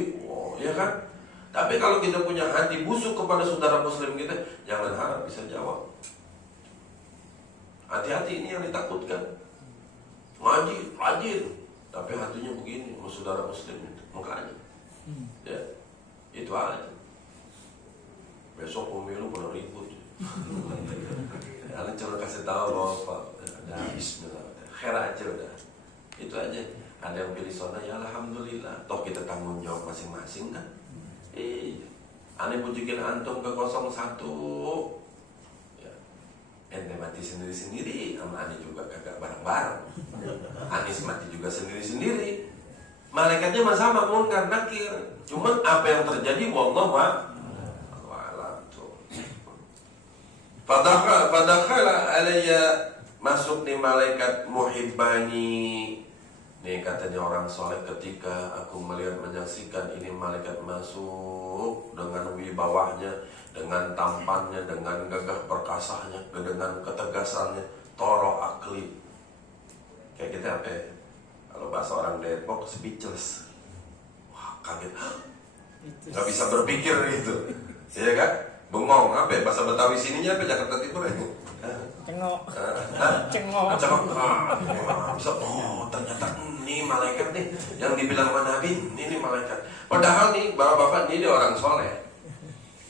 ya kan? Tapi kalau kita punya hati busuk kepada saudara muslim kita, jangan harap bisa jawab. Hati-hati, ini yang ditakutkan. Ngaji, rajin, tapi hatinya begini sama saudara muslim itu, makanya. Ya, itu aja. Besok pemilu pada ribut. Kalian cuma kasih tahu bahwa Pak ada Bismillah, khair aja udah. Itu aja. Ada yang pilih zona, ya alhamdulillah. Toh kita tanggung jawab masing-masing kan. Iya. Ane bujukin antum ke 01. Ya. Ente mati sendiri-sendiri, sama ane juga kagak bareng-bareng. Anis mati juga sendiri-sendiri. Malaikatnya mah sama, munkar nakir. Cuman apa yang terjadi wallahu a'lam. Fadakhala alayya, masuk nih malaikat muhibbani. Nih katanya orang soleh, ketika aku melihat menyaksikan ini malaikat masuk dengan wibawahnya, dengan tampannya, dengan gagah perkasanya, dengan ketegasannya, toro akli. Kayak kita apa ya? Kalau bahasa orang Depok, speechless. Wah, kaget. Gak bisa berpikir gitu. Iya kan? Bengong, apa ya? Bahasa Betawi sininya apa? Jakarta Timur ya? Cengok. Cengok. Bisa, oh ternyata ini malaikat nih yang dibilang sama Nabi, ini malaikat. Padahal nih bapak-bapak ini orang soleh.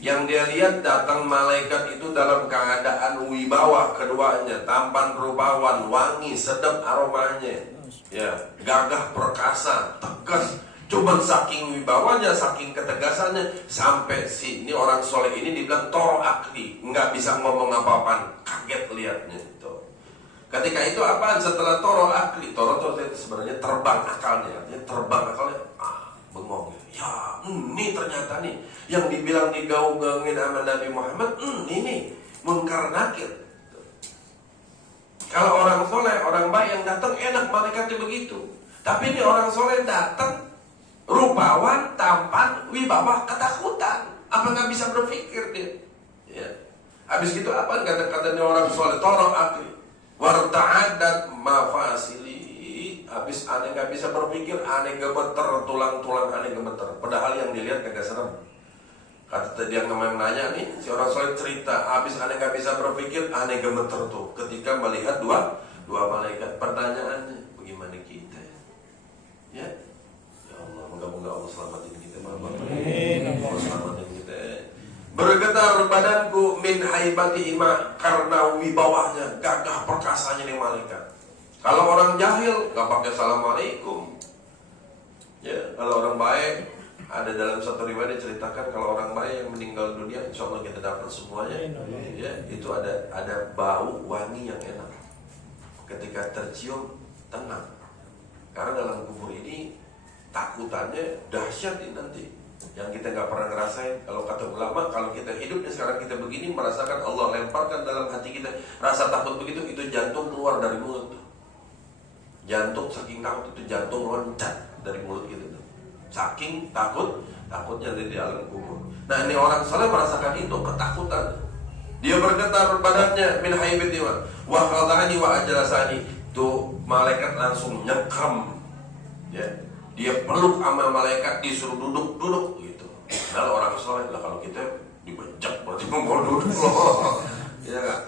Yang dia lihat datang malaikat itu dalam keadaan wibawa keduanya, tampan rupawan, wangi, sedap aromanya, ya, gagah perkasa, tegas. Cuman saking wibawanya, saking ketegasannya, sampai si ini orang soleh ini dibilang toro akli, nggak bisa ngomong apa-apaan, kaget lihatnya itu. Ketika itu apa? Setelah toro akli, toro itu sebenarnya terbang akalnya, artinya terbang akalnya, bengong. Ya, ini ternyata nih yang dibilang digaung-gaungin sama Nabi Muhammad, ini munkar nakir. Kalau orang soleh, orang baik yang datang enak, malaikatnya begitu. Tapi ini orang soleh datang rupawan, tampan, wibawa, ketakutan. Apa nggak bisa berpikir dia? Ya. Habis gitu apa kata-katanya orang soleh? Toro akli, warta'adat mafasili. Habis aneh nggak bisa berpikir, aneh gemeter, tulang-tulang aneh gemeter. Padahal yang dilihat kagak serem. Kata tadi yang kemarin nanya nih, si orang soleh cerita, habis aneh nggak bisa berpikir, aneh gemeter tuh. Ketika melihat dua malaikat. Pertanyaannya, bagaimana kita? Ya. Moga-moga Allah selamatin kita, Allah selamatin kita. Bergetar badanku min haibati ima, karena wibawahnya, gagah perkasanya nih malaikat. Kalau orang jahil gak pakai assalamualaikum. Ya, kalau orang baik, ada dalam satu riwayat diceritakan kalau orang baik yang meninggal dunia, insya Allah kita dapat semuanya. Ya, itu ada bau wangi yang enak. Ketika tercium tenang. Karena dalam kubur ini takutannya dahsyat ini nanti, yang kita nggak pernah ngerasain. Kalau kata ulama, kalau kita hidupnya sekarang kita begini, merasakan Allah lemparkan dalam hati kita rasa takut begitu, itu jantung keluar dari mulut. Jantung saking takut itu jantung loncat dari mulut gitu tuh. Saking takutnya di alam kubur. Nah ini orang saleh merasakan itu, ketakutan. Dia bergetar badannya min haibati wa khadani wa ajlasani. Tuh malaikat langsung nyekam. Ya. Dia peluk sama malaikat, disuruh duduk gitu. Nah orang soleh lah, kalau kita dibejak berarti mau duduk loh. Ya kan?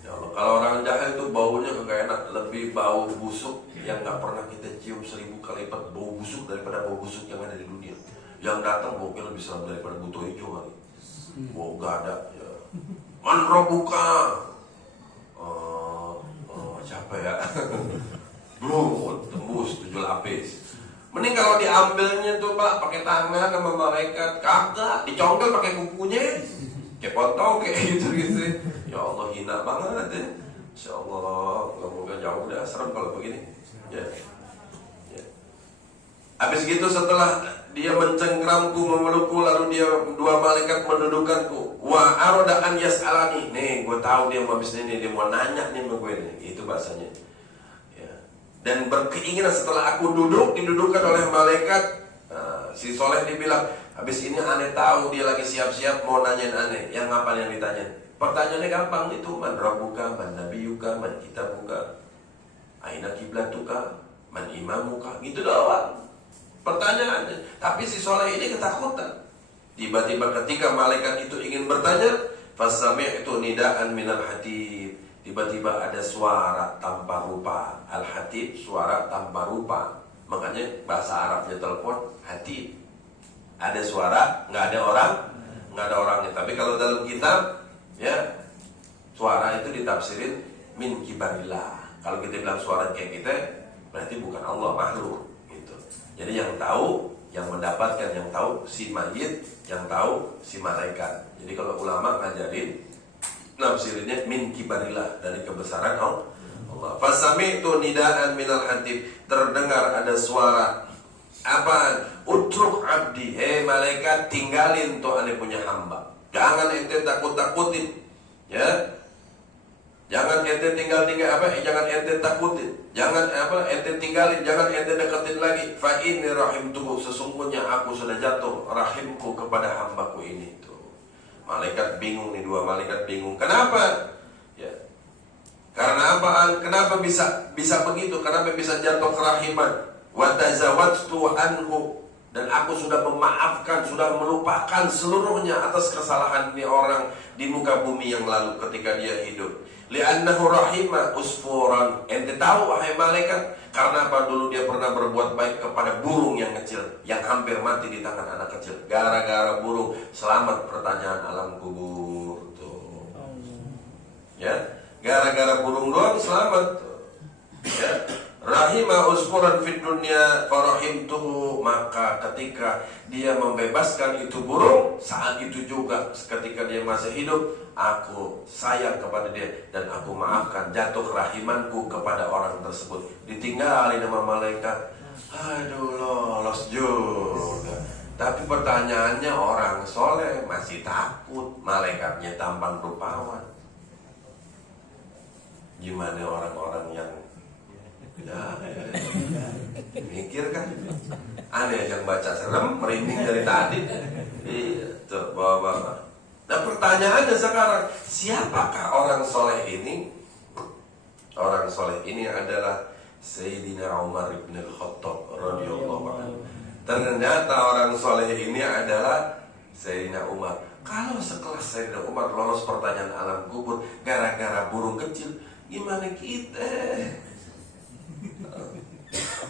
Ya Allah, kalau orang jahil itu baunya kagak enak, lebih bau busuk yang nggak pernah kita cium 1000 kali lipat bau busuk daripada bau busuk yang ada di dunia. Yang datang baunya lebih serem daripada buto hijau kali. Bau gak ada. Ya. Man robuka. Siapa ya? Belum tembus 7 lapis. Mending kalau diambilnya tuh Pak pakai tangan sama malaikat, kagak dicongkel pakai kukunya, kayak potong kayak gitu. Ya Allah, hina banget ya. Insya Allah, semoga jauh dah, serem kalau begini. Ya. Habis gitu setelah dia mencengkramku, memelukku, lalu dia dua malaikat mendudukanku. Wa aroda an yas'alani. Nih, gue tahu dia mau habis ini, dia mau nanya nih sama gue nih. Itu bahasanya. Dan berkeinginan setelah aku duduk, didudukkan oleh malaikat. Si soleh dibilang, habis ini aneh tahu dia lagi siap-siap mau nanyain aneh. Yang apa yang ditanya? Pertanyaannya gampang itu, man rabbuka, man nabiyuka, man kitabuka, aina kiblatuka, man imamuka, gitu doang pertanyaannya. Tapi si soleh ini ketakutan. Tiba-tiba ketika malaikat itu ingin bertanya, fasami'tu nidaan minal hatib. Tiba-tiba ada suara tanpa rupa. Al-hatib, suara tanpa rupa. Makanya bahasa Arabnya telepon hati. Ada suara, nggak ada orang, nggak ada orangnya. Tapi kalau dalam kitab, ya suara itu ditafsirin min kibarillah. Kalau kita bilang suara kayak kita, berarti bukan Allah, makhluk. Gitu. Jadi yang tahu, yang mendapatkan, yang tahu si mayit, yang tahu si malaikat. Jadi kalau ulama ngajarin, nafsirinnya min kibarillah, dari kebesaran Allah. Fasami'tu nidaan minal hatib, terdengar ada suara. Apaan? Utruk abdi, malaikat tinggalin tuh ane punya hamba. Jangan ente takut-takutin, ya. Jangan ente jangan ente takutin. Jangan ente tinggalin, jangan ente deketin lagi. Fa inni rahimtuhu, sesungguhnya aku sudah jatuh rahimku kepada hambaku ini tuh. Malaikat bingung nih, dua malaikat bingung. Kenapa? Ya. Karena apa? Kenapa bisa begitu? Kenapa bisa jatuh kerahiman? Wa tazawwajtu anhu, dan aku sudah memaafkan, sudah melupakan seluruhnya atas kesalahan ini orang di muka bumi yang lalu ketika dia hidup. Li'annahu rahima usfuran. Ente tahu wahai malaikat, karena apa? Dulu dia pernah berbuat baik kepada burung yang kecil yang hampir mati di tangan anak kecil. Gara-gara burung selamat pertanyaan alam kubur tuh. Ya. Gara-gara burung doang selamat. Ya. Rahimah usfuran fid dunya farahimtuhu, maka ketika dia membebaskan itu burung, saat itu juga ketika dia masih hidup, aku sayang kepada dia dan aku maafkan, jatuh rahimanku kepada orang tersebut. Ditinggalin sama malaikat. Aduh, lolos juga. Tapi pertanyaannya, orang soleh masih takut, malaikatnya tampan rupawan. Gimana orang-orang yang mikir kan? Aneh yang baca serem, merinding dari tadi. Iya, tuh bawa-bawa. Nah pertanyaannya sekarang, siapakah orang soleh ini? Orang soleh ini adalah Sayyidina Umar ibn al-Khattab radhiyallahu anhu. Ternyata orang soleh ini adalah Sayyidina Umar. Kalau sekelas Sayyidina Umar lolos pertanyaan alam kubur gara-gara burung kecil, gimana kita?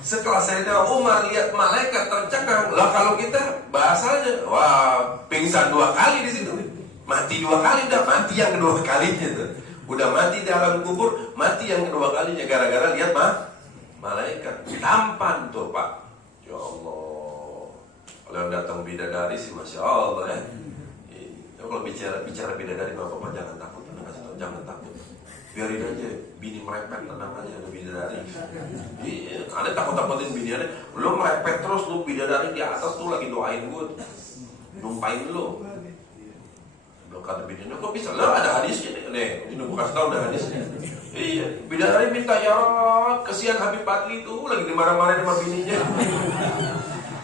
Sekelas Sayyidina Umar lihat malaikat tercengang. Lah kalau kita bahasanya, wah pingsan 2 kali di situ. Mati 2 kali, udah mati yang kedua kalinya tuh. Udah mati di alam kubur, mati yang kedua kalinya gara-gara lihat malaikat. Tampan tuh Pak. Ya Allah. Kalau yang datang bidadari sih Masya Allah ya. Kalau bicara bidadari Bapak jangan takut, jangan takut. Biarin aja, bini merepet, tenang aja, ada bidadari. Iya, Anda takut-takutin bini Anda. Lu merepet terus, lu bidadari di atas tuh lagi doain gue, numpain lu. Belum kata bini Anda, kok bisa? Lah ada hadisnya nih, ini gue kasih tau ada hadisnya. Iya, bidadari minta, ya kesian Habib Fadli tuh lagi dimarah-marahin sama bininya.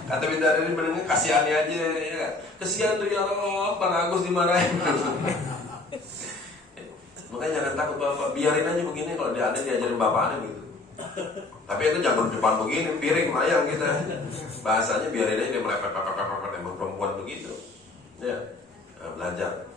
Kata bidadari benernya kasihannya aja, ya. Kesian tuh ya Allah, Bang Agus dimarahin. Makanya jangan takut Bapak, biarin aja begini. Kalau dia ada diajarin bapaknya gitu. Tapi itu jangan depan begini, piring mayang kita. Bahasanya biarin aja dia melepet, emang perempuan begitu. Ya, belajar.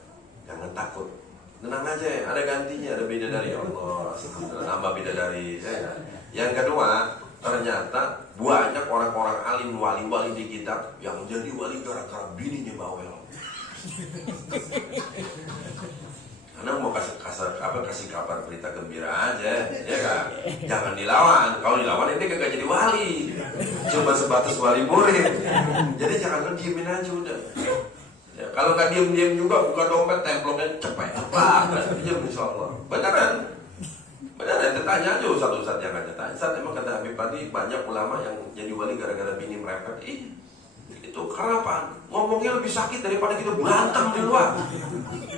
Jangan takut. Tenang aja, ada gantinya, ada bidadari Allah. Nambah bidadari. Ya. Yang kedua, ternyata banyak orang-orang alim, wali-wali di kitab yang jadi wali gara-gara bininya bawel. Karena mau kasih kabar berita gembira aja, ya kan? Jangan dilawan. Kalau dilawan ini kagak jadi wali. Cuma sebatas wali murid. Jadi jangan diemin aja udah. Ya, kalau nggak diem juga buka dompet, temploknya cepet. Diam insyaallah. Beneran. Beneran. Tanya aja ustaz yang aja tanya. Ustaz emang kata Habib tadi banyak ulama yang jadi wali gara-gara bini merepet. Itu karena apa? Ngomongnya lebih sakit daripada kita berantem di luar.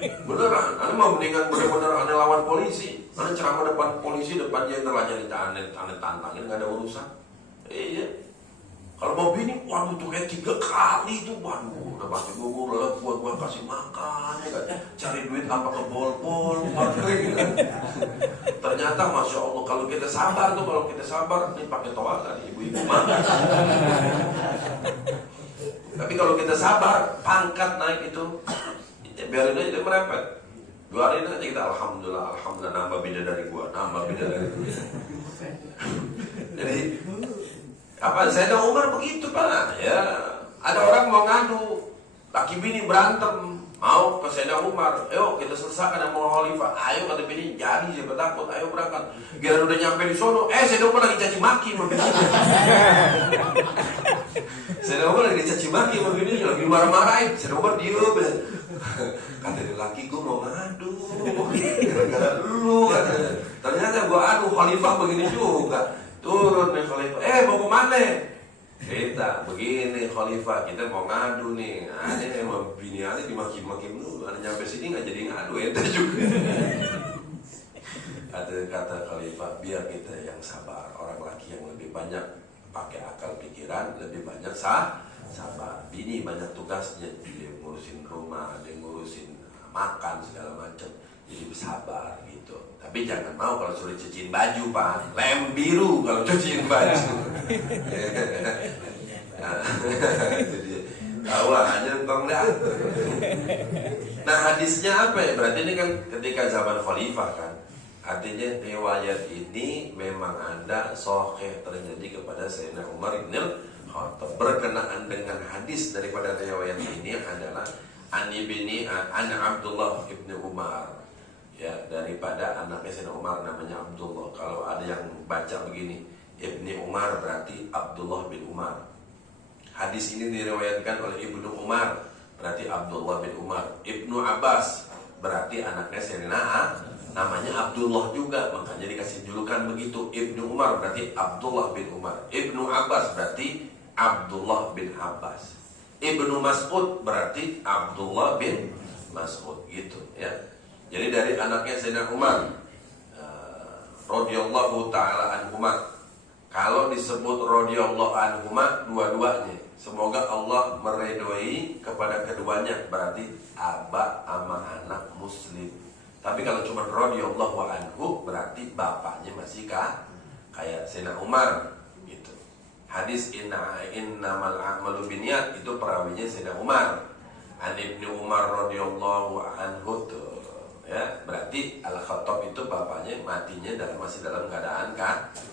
Beneran, ane mau mendingan bener-bener ane lawan polisi. Ane ceramah depan polisi, depan jenderal aja ane tantangin, gak ada urusan. Iya. Kalau mau bini, waduh tuh kayak 3 kali tuh, waduh udah pasti gua kasih makan, ya kan? Cari duit apa ke bol-bol, kan? Ternyata Masya Allah, kalau kita sabar, nih pakai toa kan ibu-ibu makan. Tapi kalau kita sabar, pangkat naik itu, ya biarin aja dia merepet. Biarin aja kita alhamdulillah nambah bidadari gua. Jadi Kapan Sayyidina Umar begitu Pak? Ya, ada orang mau ngadu, laki bini berantem, mau ke Sayyidina Umar, ayo kita selesaikan sama khalifah. Ayo kata bini, jadi siapa takut, ayo berangkat. Biar udah nyampe di sono, Sayyidina Umar lagi caci maki begini. Sayyidina Umar lagi caci maki begini, lagi marah-marahin. Sayyidina Umar diem. Kata dia, laki gue mau ngadu, gara-gara lu. Ternyata gue adu khalifah begini juga. Turun nih khalifah, mau kemana? Kita begini khalifah, kita mau ngadu nih. Ini emang bini aneh dimaki-maki dulu. Aneh nyampe sini nggak jadi ngadu, ente juga. Kata khalifah, biar kita yang sabar. Orang laki yang lebih banyak pakai akal pikiran, lebih banyak sabar. Bini banyak tugasnya, dia ngurusin rumah, dia ngurusin makan segala macam. Jadi sabar gitu. Tapi jangan mau kalau suruh cuciin baju Pak, lem biru kalau cuciin baju. Jadi tahu aja entong dah. Nah hadisnya apa ya? Berarti ini kan ketika zaman khalifah kan. Artinya riwayat ini memang ada sahih terjadi kepada Sayyidina Umar bin Khattab. Berkenaan dengan hadis daripada riwayat ini adalah an Abdullah ibn Umar. Ya, daripada anaknya Sayyidina Umar namanya Abdullah. Kalau ada yang baca begini, Ibni Umar berarti Abdullah bin Umar. Hadis ini diriwayatkan oleh Ibnu Umar, berarti Abdullah bin Umar. Ibnu Abbas berarti anaknya Sayyidina namanya Abdullah juga, makanya dikasih julukan begitu. Ibnu Umar berarti Abdullah bin Umar. Ibnu Abbas berarti Abdullah bin Abbas. Ibnu Mas'ud berarti Abdullah bin Mas'ud gitu ya. Jadi dari anaknya Sayyidina Umar radhiyallahu taala anhuma. Kalau disebut radhiyallahu anhuma dua-duanya, semoga Allah meridhoi kepada keduanya, berarti aba sama anak muslim. Tapi kalau cuma radhiyallahu anhu berarti bapaknya masih kayak Sayyidina Umar gitu. Hadis innamal a'malu binniyat itu perawinya Sayyidina Umar. An Ibnu Umar radhiyallahu anhu tuh. Ya, berarti Al-Khattab itu bapaknya matinya masih dalam keadaan kafir.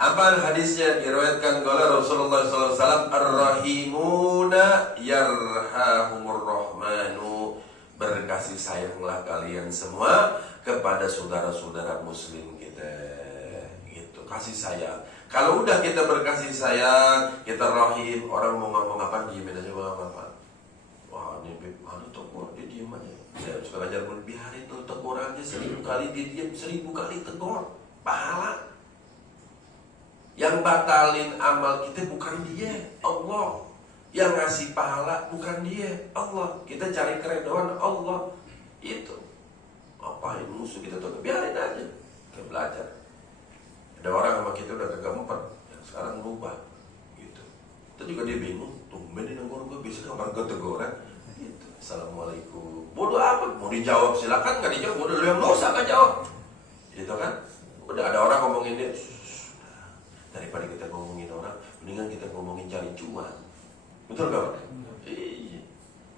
Apa hadisnya? Diriwayatkan oleh Rasulullah SAW, ar-rahimuna yarhahumur rahmanu. Berkasih sayanglah kalian semua kepada saudara-saudara muslim kita. Gitu, kasih sayang. Kalau udah kita berkasih sayang, kita rahim, orang mau ngomong apa diemin aja apa. Wah, ini mana tegur, dia diem aja. Ya, suka ngajar pun biarin tuh tegur aja 1000 kali dia diam, 1000 kali tegur, pahala. Yang batalin amal kita bukan dia, Allah. Yang ngasih pahala bukan dia, Allah. Kita cari keridhaan Allah. Itu. Apain musuh kita tuh, biarin aja. Kita belajar. Ada orang sama kita udah kagak empat, sekarang berubah. Gitu. Itu juga dia bingung. Tumben ini negor gue bisa kapan gue teguran. Gitu. Assalamualaikum. Bodoh apa? Mau dijawab silakan, nggak dijawab. Bodoh lu yang dosa nggak jawab. Gitu kan? Udah ada orang ngomongin dia. Daripada kita ngomongin orang, mendingan kita ngomongin cari cuan. Betul gak? Iya.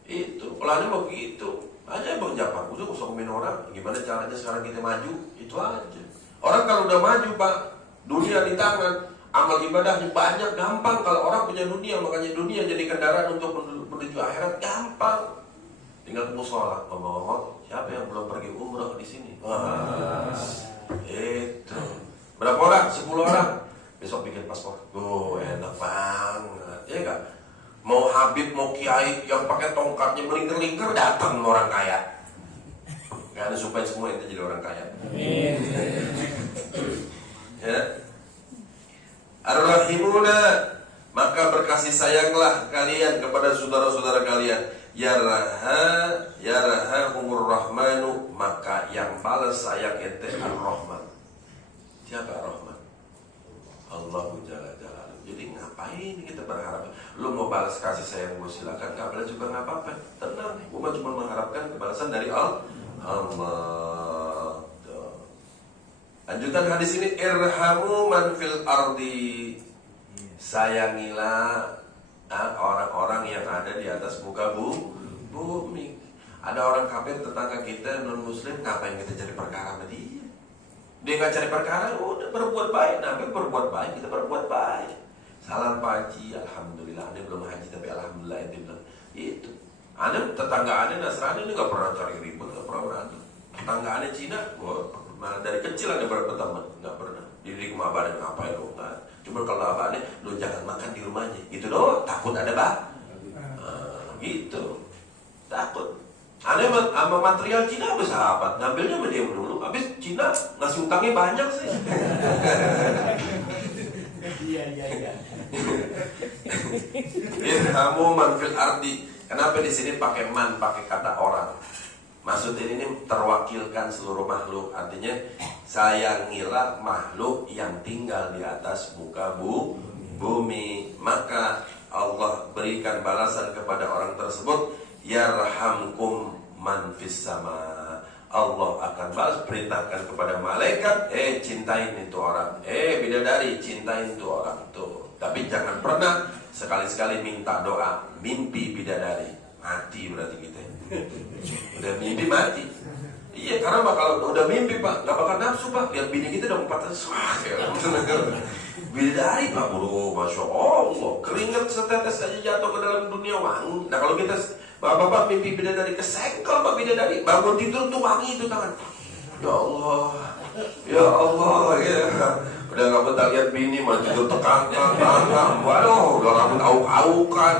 Itu. Pelannya mau begitu. Aja Bang Japar. Udah usah ngomongin orang. Gimana caranya sekarang kita maju? Itu aja. Orang kalau udah maju Pak, dunia di tangan, amal ibadahnya banyak, gampang. Kalau orang punya dunia, makanya dunia jadi kendaraan untuk menuju akhirat, gampang. Tinggal musola, ngomong-ngomong, siapa yang belum pergi umrah di sini? Wah, itu. Berapa orang? 10 orang. Besok bikin paspor. Enak banget. Ya enggak? Mau Habib, mau Kiai yang pakai tongkatnya melingkar-lingkar, datang orang kaya. Gak ada supaya semua itu jadi orang kaya. Ya. Ar-rahimuna, maka berkasih sayanglah kalian kepada saudara-saudara kalian. Yarhahumur rahmanu, maka yang balas sayang ente ar-rahman. Siapa ar-rahman? Allahu jalla jalaluhu. Jadi ngapain kita berharap? Lu mau balas kasih sayang gue silakan, nggak balas juga nggak apa-apa. Tenang, gue cuma mengharapkan kebalasan dari Allah. Lanjutan hadis ini, irhamu man fil ardi. Sayangilah orang-orang yang ada di atas muka bumi. Ada orang kafir tetangga kita non muslim, ngapain kita cari perkara sama dia? Dia nggak cari perkara, udah berbuat baik. Nah, berbuat baik, kita berbuat baik. Salam Pak Haji, alhamdulillah. Ane belum haji tapi alhamdulillah ente bilang. Itu. Ane tetangga ane Nasrani ini nggak pernah cari ribut, nggak pernah berantem. Tetangga ane Cina, malah dari kecil ane berapa teman, nggak pernah. Jadi rumah abah ngapain lo nggak? Cuma kalau abah ane, lo jangan makan di rumahnya. Gitu doang. Takut ada gitu. Takut. Ane sama material Cina bersahabat, ngambilnya sama dia dulu. Habis Cina ngasih utangnya banyak sih. Iya. Kamu manfil ardi. Kenapa di sini pakai man, pakai kata orang? Maksudnya ini terwakilkan seluruh makhluk. Artinya saya ngira makhluk yang tinggal di atas muka bumi. Maka Allah berikan balasan kepada orang tersebut, yarhamkum man fis sama. Allah akan balas, perintahkan kepada malaikat, cintain itu orang, bidadari, cintain itu orang tuh. Tapi jangan pernah sekali-sekali minta doa mimpi bidadari, mati berarti kita. Udah mimpi mati. Iya, karena kalau udah mimpi Pak, nggak bakal nafsu Pak. Lihat bini kita udah 400. Bidadari Pak, bro, masya Allah, keringat setetes aja jatuh ke dalam dunia wangi. Nah kalau kita bapak-bapak mimpi bidadari, kesengkel Pak bidadari, bangun tidur tuh wangi itu tangan. Ya Allah, ya Allah, ya. Udah nggak betah lihat bini, malah tidur tekangkang, waduh, udah rambut auk-aukan,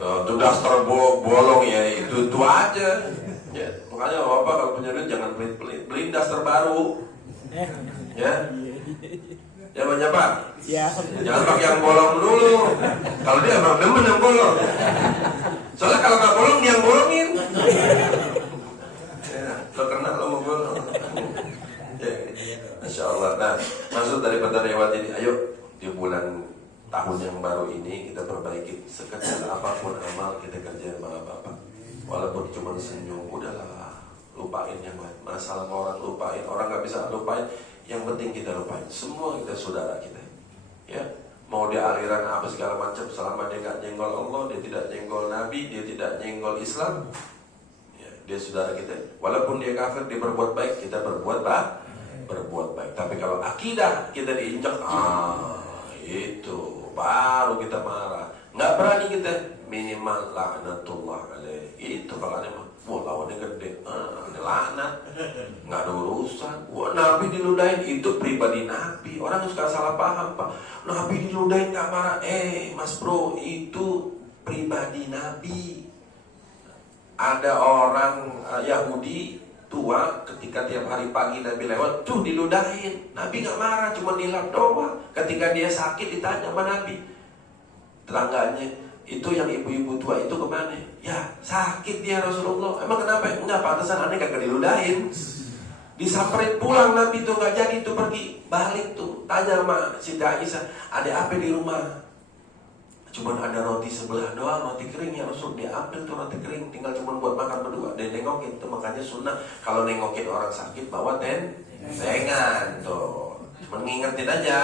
tuh daster bolong ya, itu aja. Ya, makanya bapak kalau punya duit jangan beliin daster baru, ya. Ya banyak Pak. Ya. Jangan pakai yang bolong dulu. Kalau dia emang demen yang bolong. Soalnya kalau nggak bolong dia yang bolongin. Ya, lo kena lo mau bolong. Ya, Masya Allah. Nah, maksud daripada lewat ini, ayo di bulan tahun yang baru ini kita perbaiki sekecil apapun amal kita kerjain sama Bapak. Walaupun cuma senyum, udahlah, lupain yang lain. Masalah orang lupain, orang nggak bisa lupain. Yang penting kita lupain, semua kita saudara kita. Ya, mau dia aliran apa segala macam, selama dia nggak nyenggol Allah, dia tidak nyenggol Nabi, dia tidak nyenggol Islam, ya, dia saudara kita. Walaupun dia kafir, dia berbuat baik, kita berbuat baik. Tapi kalau akidah kita diinjak, itu baru kita marah. Nggak berani kita, minimal laknatullah alaih. Itu kalau ada wah lawannya gede, ada laknat, nggak ada urusan. Wah Nabi diludahin, itu pribadi Nabi. Orang suka salah paham Pak. Nabi diludahin nggak marah, Mas Bro, itu pribadi Nabi. Ada orang Yahudi tua, ketika tiap hari pagi Nabi lewat, tuh diludahin. Nabi nggak marah, cuma dilap doang. Ketika dia sakit ditanya sama Nabi, tetangganya, itu yang ibu-ibu tua itu kemana? Ya sakit dia Rasulullah. Emang kenapa? Enggak, pantesan aneh kagak diludahin. Disamperin pulang Nabi tuh, nggak jadi tuh pergi. Balik tuh, tanya sama Siti Aisyah, ada apa di rumah? Cuman ada roti sebelah doang, roti kering ya Rasul. Dia ambil tuh roti kering, tinggal cuman buat makan berdua. Dia nengokin tuh, makanya sunnah kalau nengokin orang sakit bawa tengan tuh. Cuman ngingetin aja.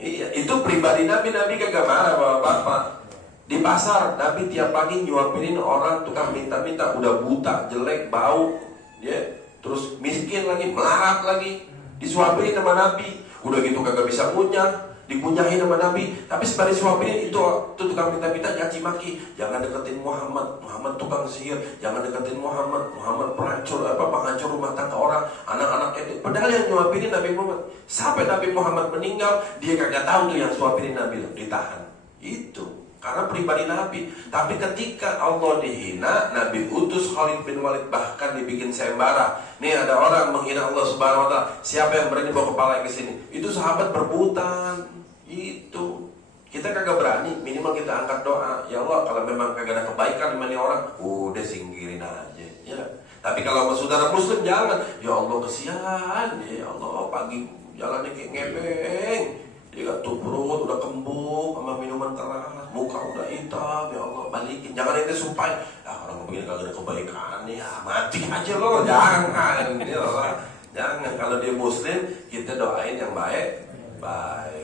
Iya, itu pribadi Nabi kagak marah bapak-bapak. Di pasar, Nabi tiap pagi nyuapinin orang tukang minta-minta, udah buta, jelek, bau, ya, terus miskin lagi, melarat lagi, disuapinin sama Nabi. Udah gitu kagak bisa ngunyah, dikunyahin sama Nabi. Tapi sebalik disuapinin itu tukang minta-minta nyaci maki, jangan deketin Muhammad tukang sihir, jangan deketin Muhammad penghancur rumah tangga orang, anak-anak edit. Padahal yang nyuapinin Nabi Muhammad. Sampai Nabi Muhammad meninggal, dia kagak tahu tuh yang suapinin Nabi, ditahan. Itu karena pribadi Nabi. Tapi ketika Allah dihina, Nabi utus Khalid bin Walid, bahkan dibikin sayembara. Nih ada orang menghina Allah Subhanahu wa Ta'ala, siapa yang berani bawa kepala ke sini? Itu sahabat berebutan. Itu kita kagak berani, minimal kita angkat doa, ya Allah kalau memang kagak ada kebaikan di orang, udah singkirin aja, ya. Tapi kalau sama saudara muslim jangan, ya Allah kesian, ya Allah pagi jalannya kayak ngebeng, dia gak perut udah kembung sama minuman keras, muka udah hitam, ya Allah balikin. Jangan itu sumpah, orang begini kagak ada kebaikan, ya mati aja lo, jangan, ya Allah. Jangan, kalau dia muslim kita doain yang baik.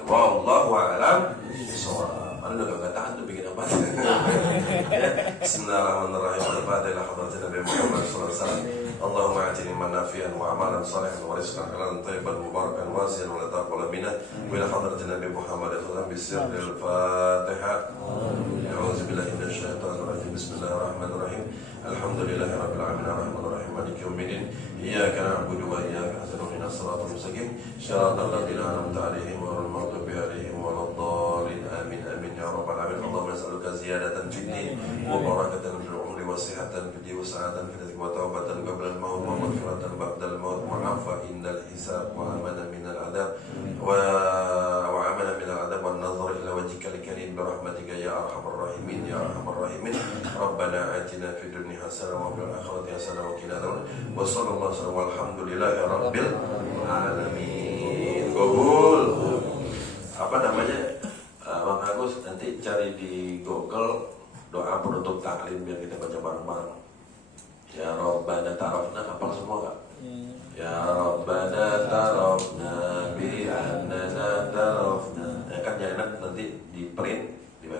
Wallahu a'lam bishawab. Anda udah gak tahan tuh bikin apa? Bismillahirrahmanirrahim. Al-Fatihah. Nabi Muhammad sallallahu alaihi wasallam. اللهم اعطني من نافعا وعملا صالحا ورزقا حلالا طيبا مباركا واسعا ولا تقبل منا والى حضره النبي محمد صلى الله عليه وسلم بسر الفاتحه. اعوذ بالله من الشيطان الرجيم. بسم الله الرحمن الرحيم. الحمد لله رب العالمين الرحمن الرحيم مالك يوم الدين اياك نعبد واياك نستعين اهدنا الصراط المستقيم صراط الذين انعمت عليهم غير المغضوب عليهم ولا الضالين امين امين يا رب العالمين. اللهم نسالك زياده في الدين وبركه في العمر وصحه في الدين وسعاده في الرزق وتوبه قبل الموت ومغفره بعد الموت وعفا عند الحساب وامنا من العذاب وعملا من العذاب والنظر الى وجهك الكريم برحمتك يا ارحم الراحمين يا ارحم الراحمين. ربنا آتنا في الدنيا حسنه وفي الاخره حسنه وقنا عذاب النار وصلى الله وسلم والحمد لله rabbil alamin. Gobul. Apa namanya? Bang Agus nanti cari di Google doa penutup taklim biar kita baca bareng-bareng. Ya Rabbana tarafna, apa semua enggak? Ya Rabbana tarafna bi annana tarafna. Ya kan jangan nanti di print dibaca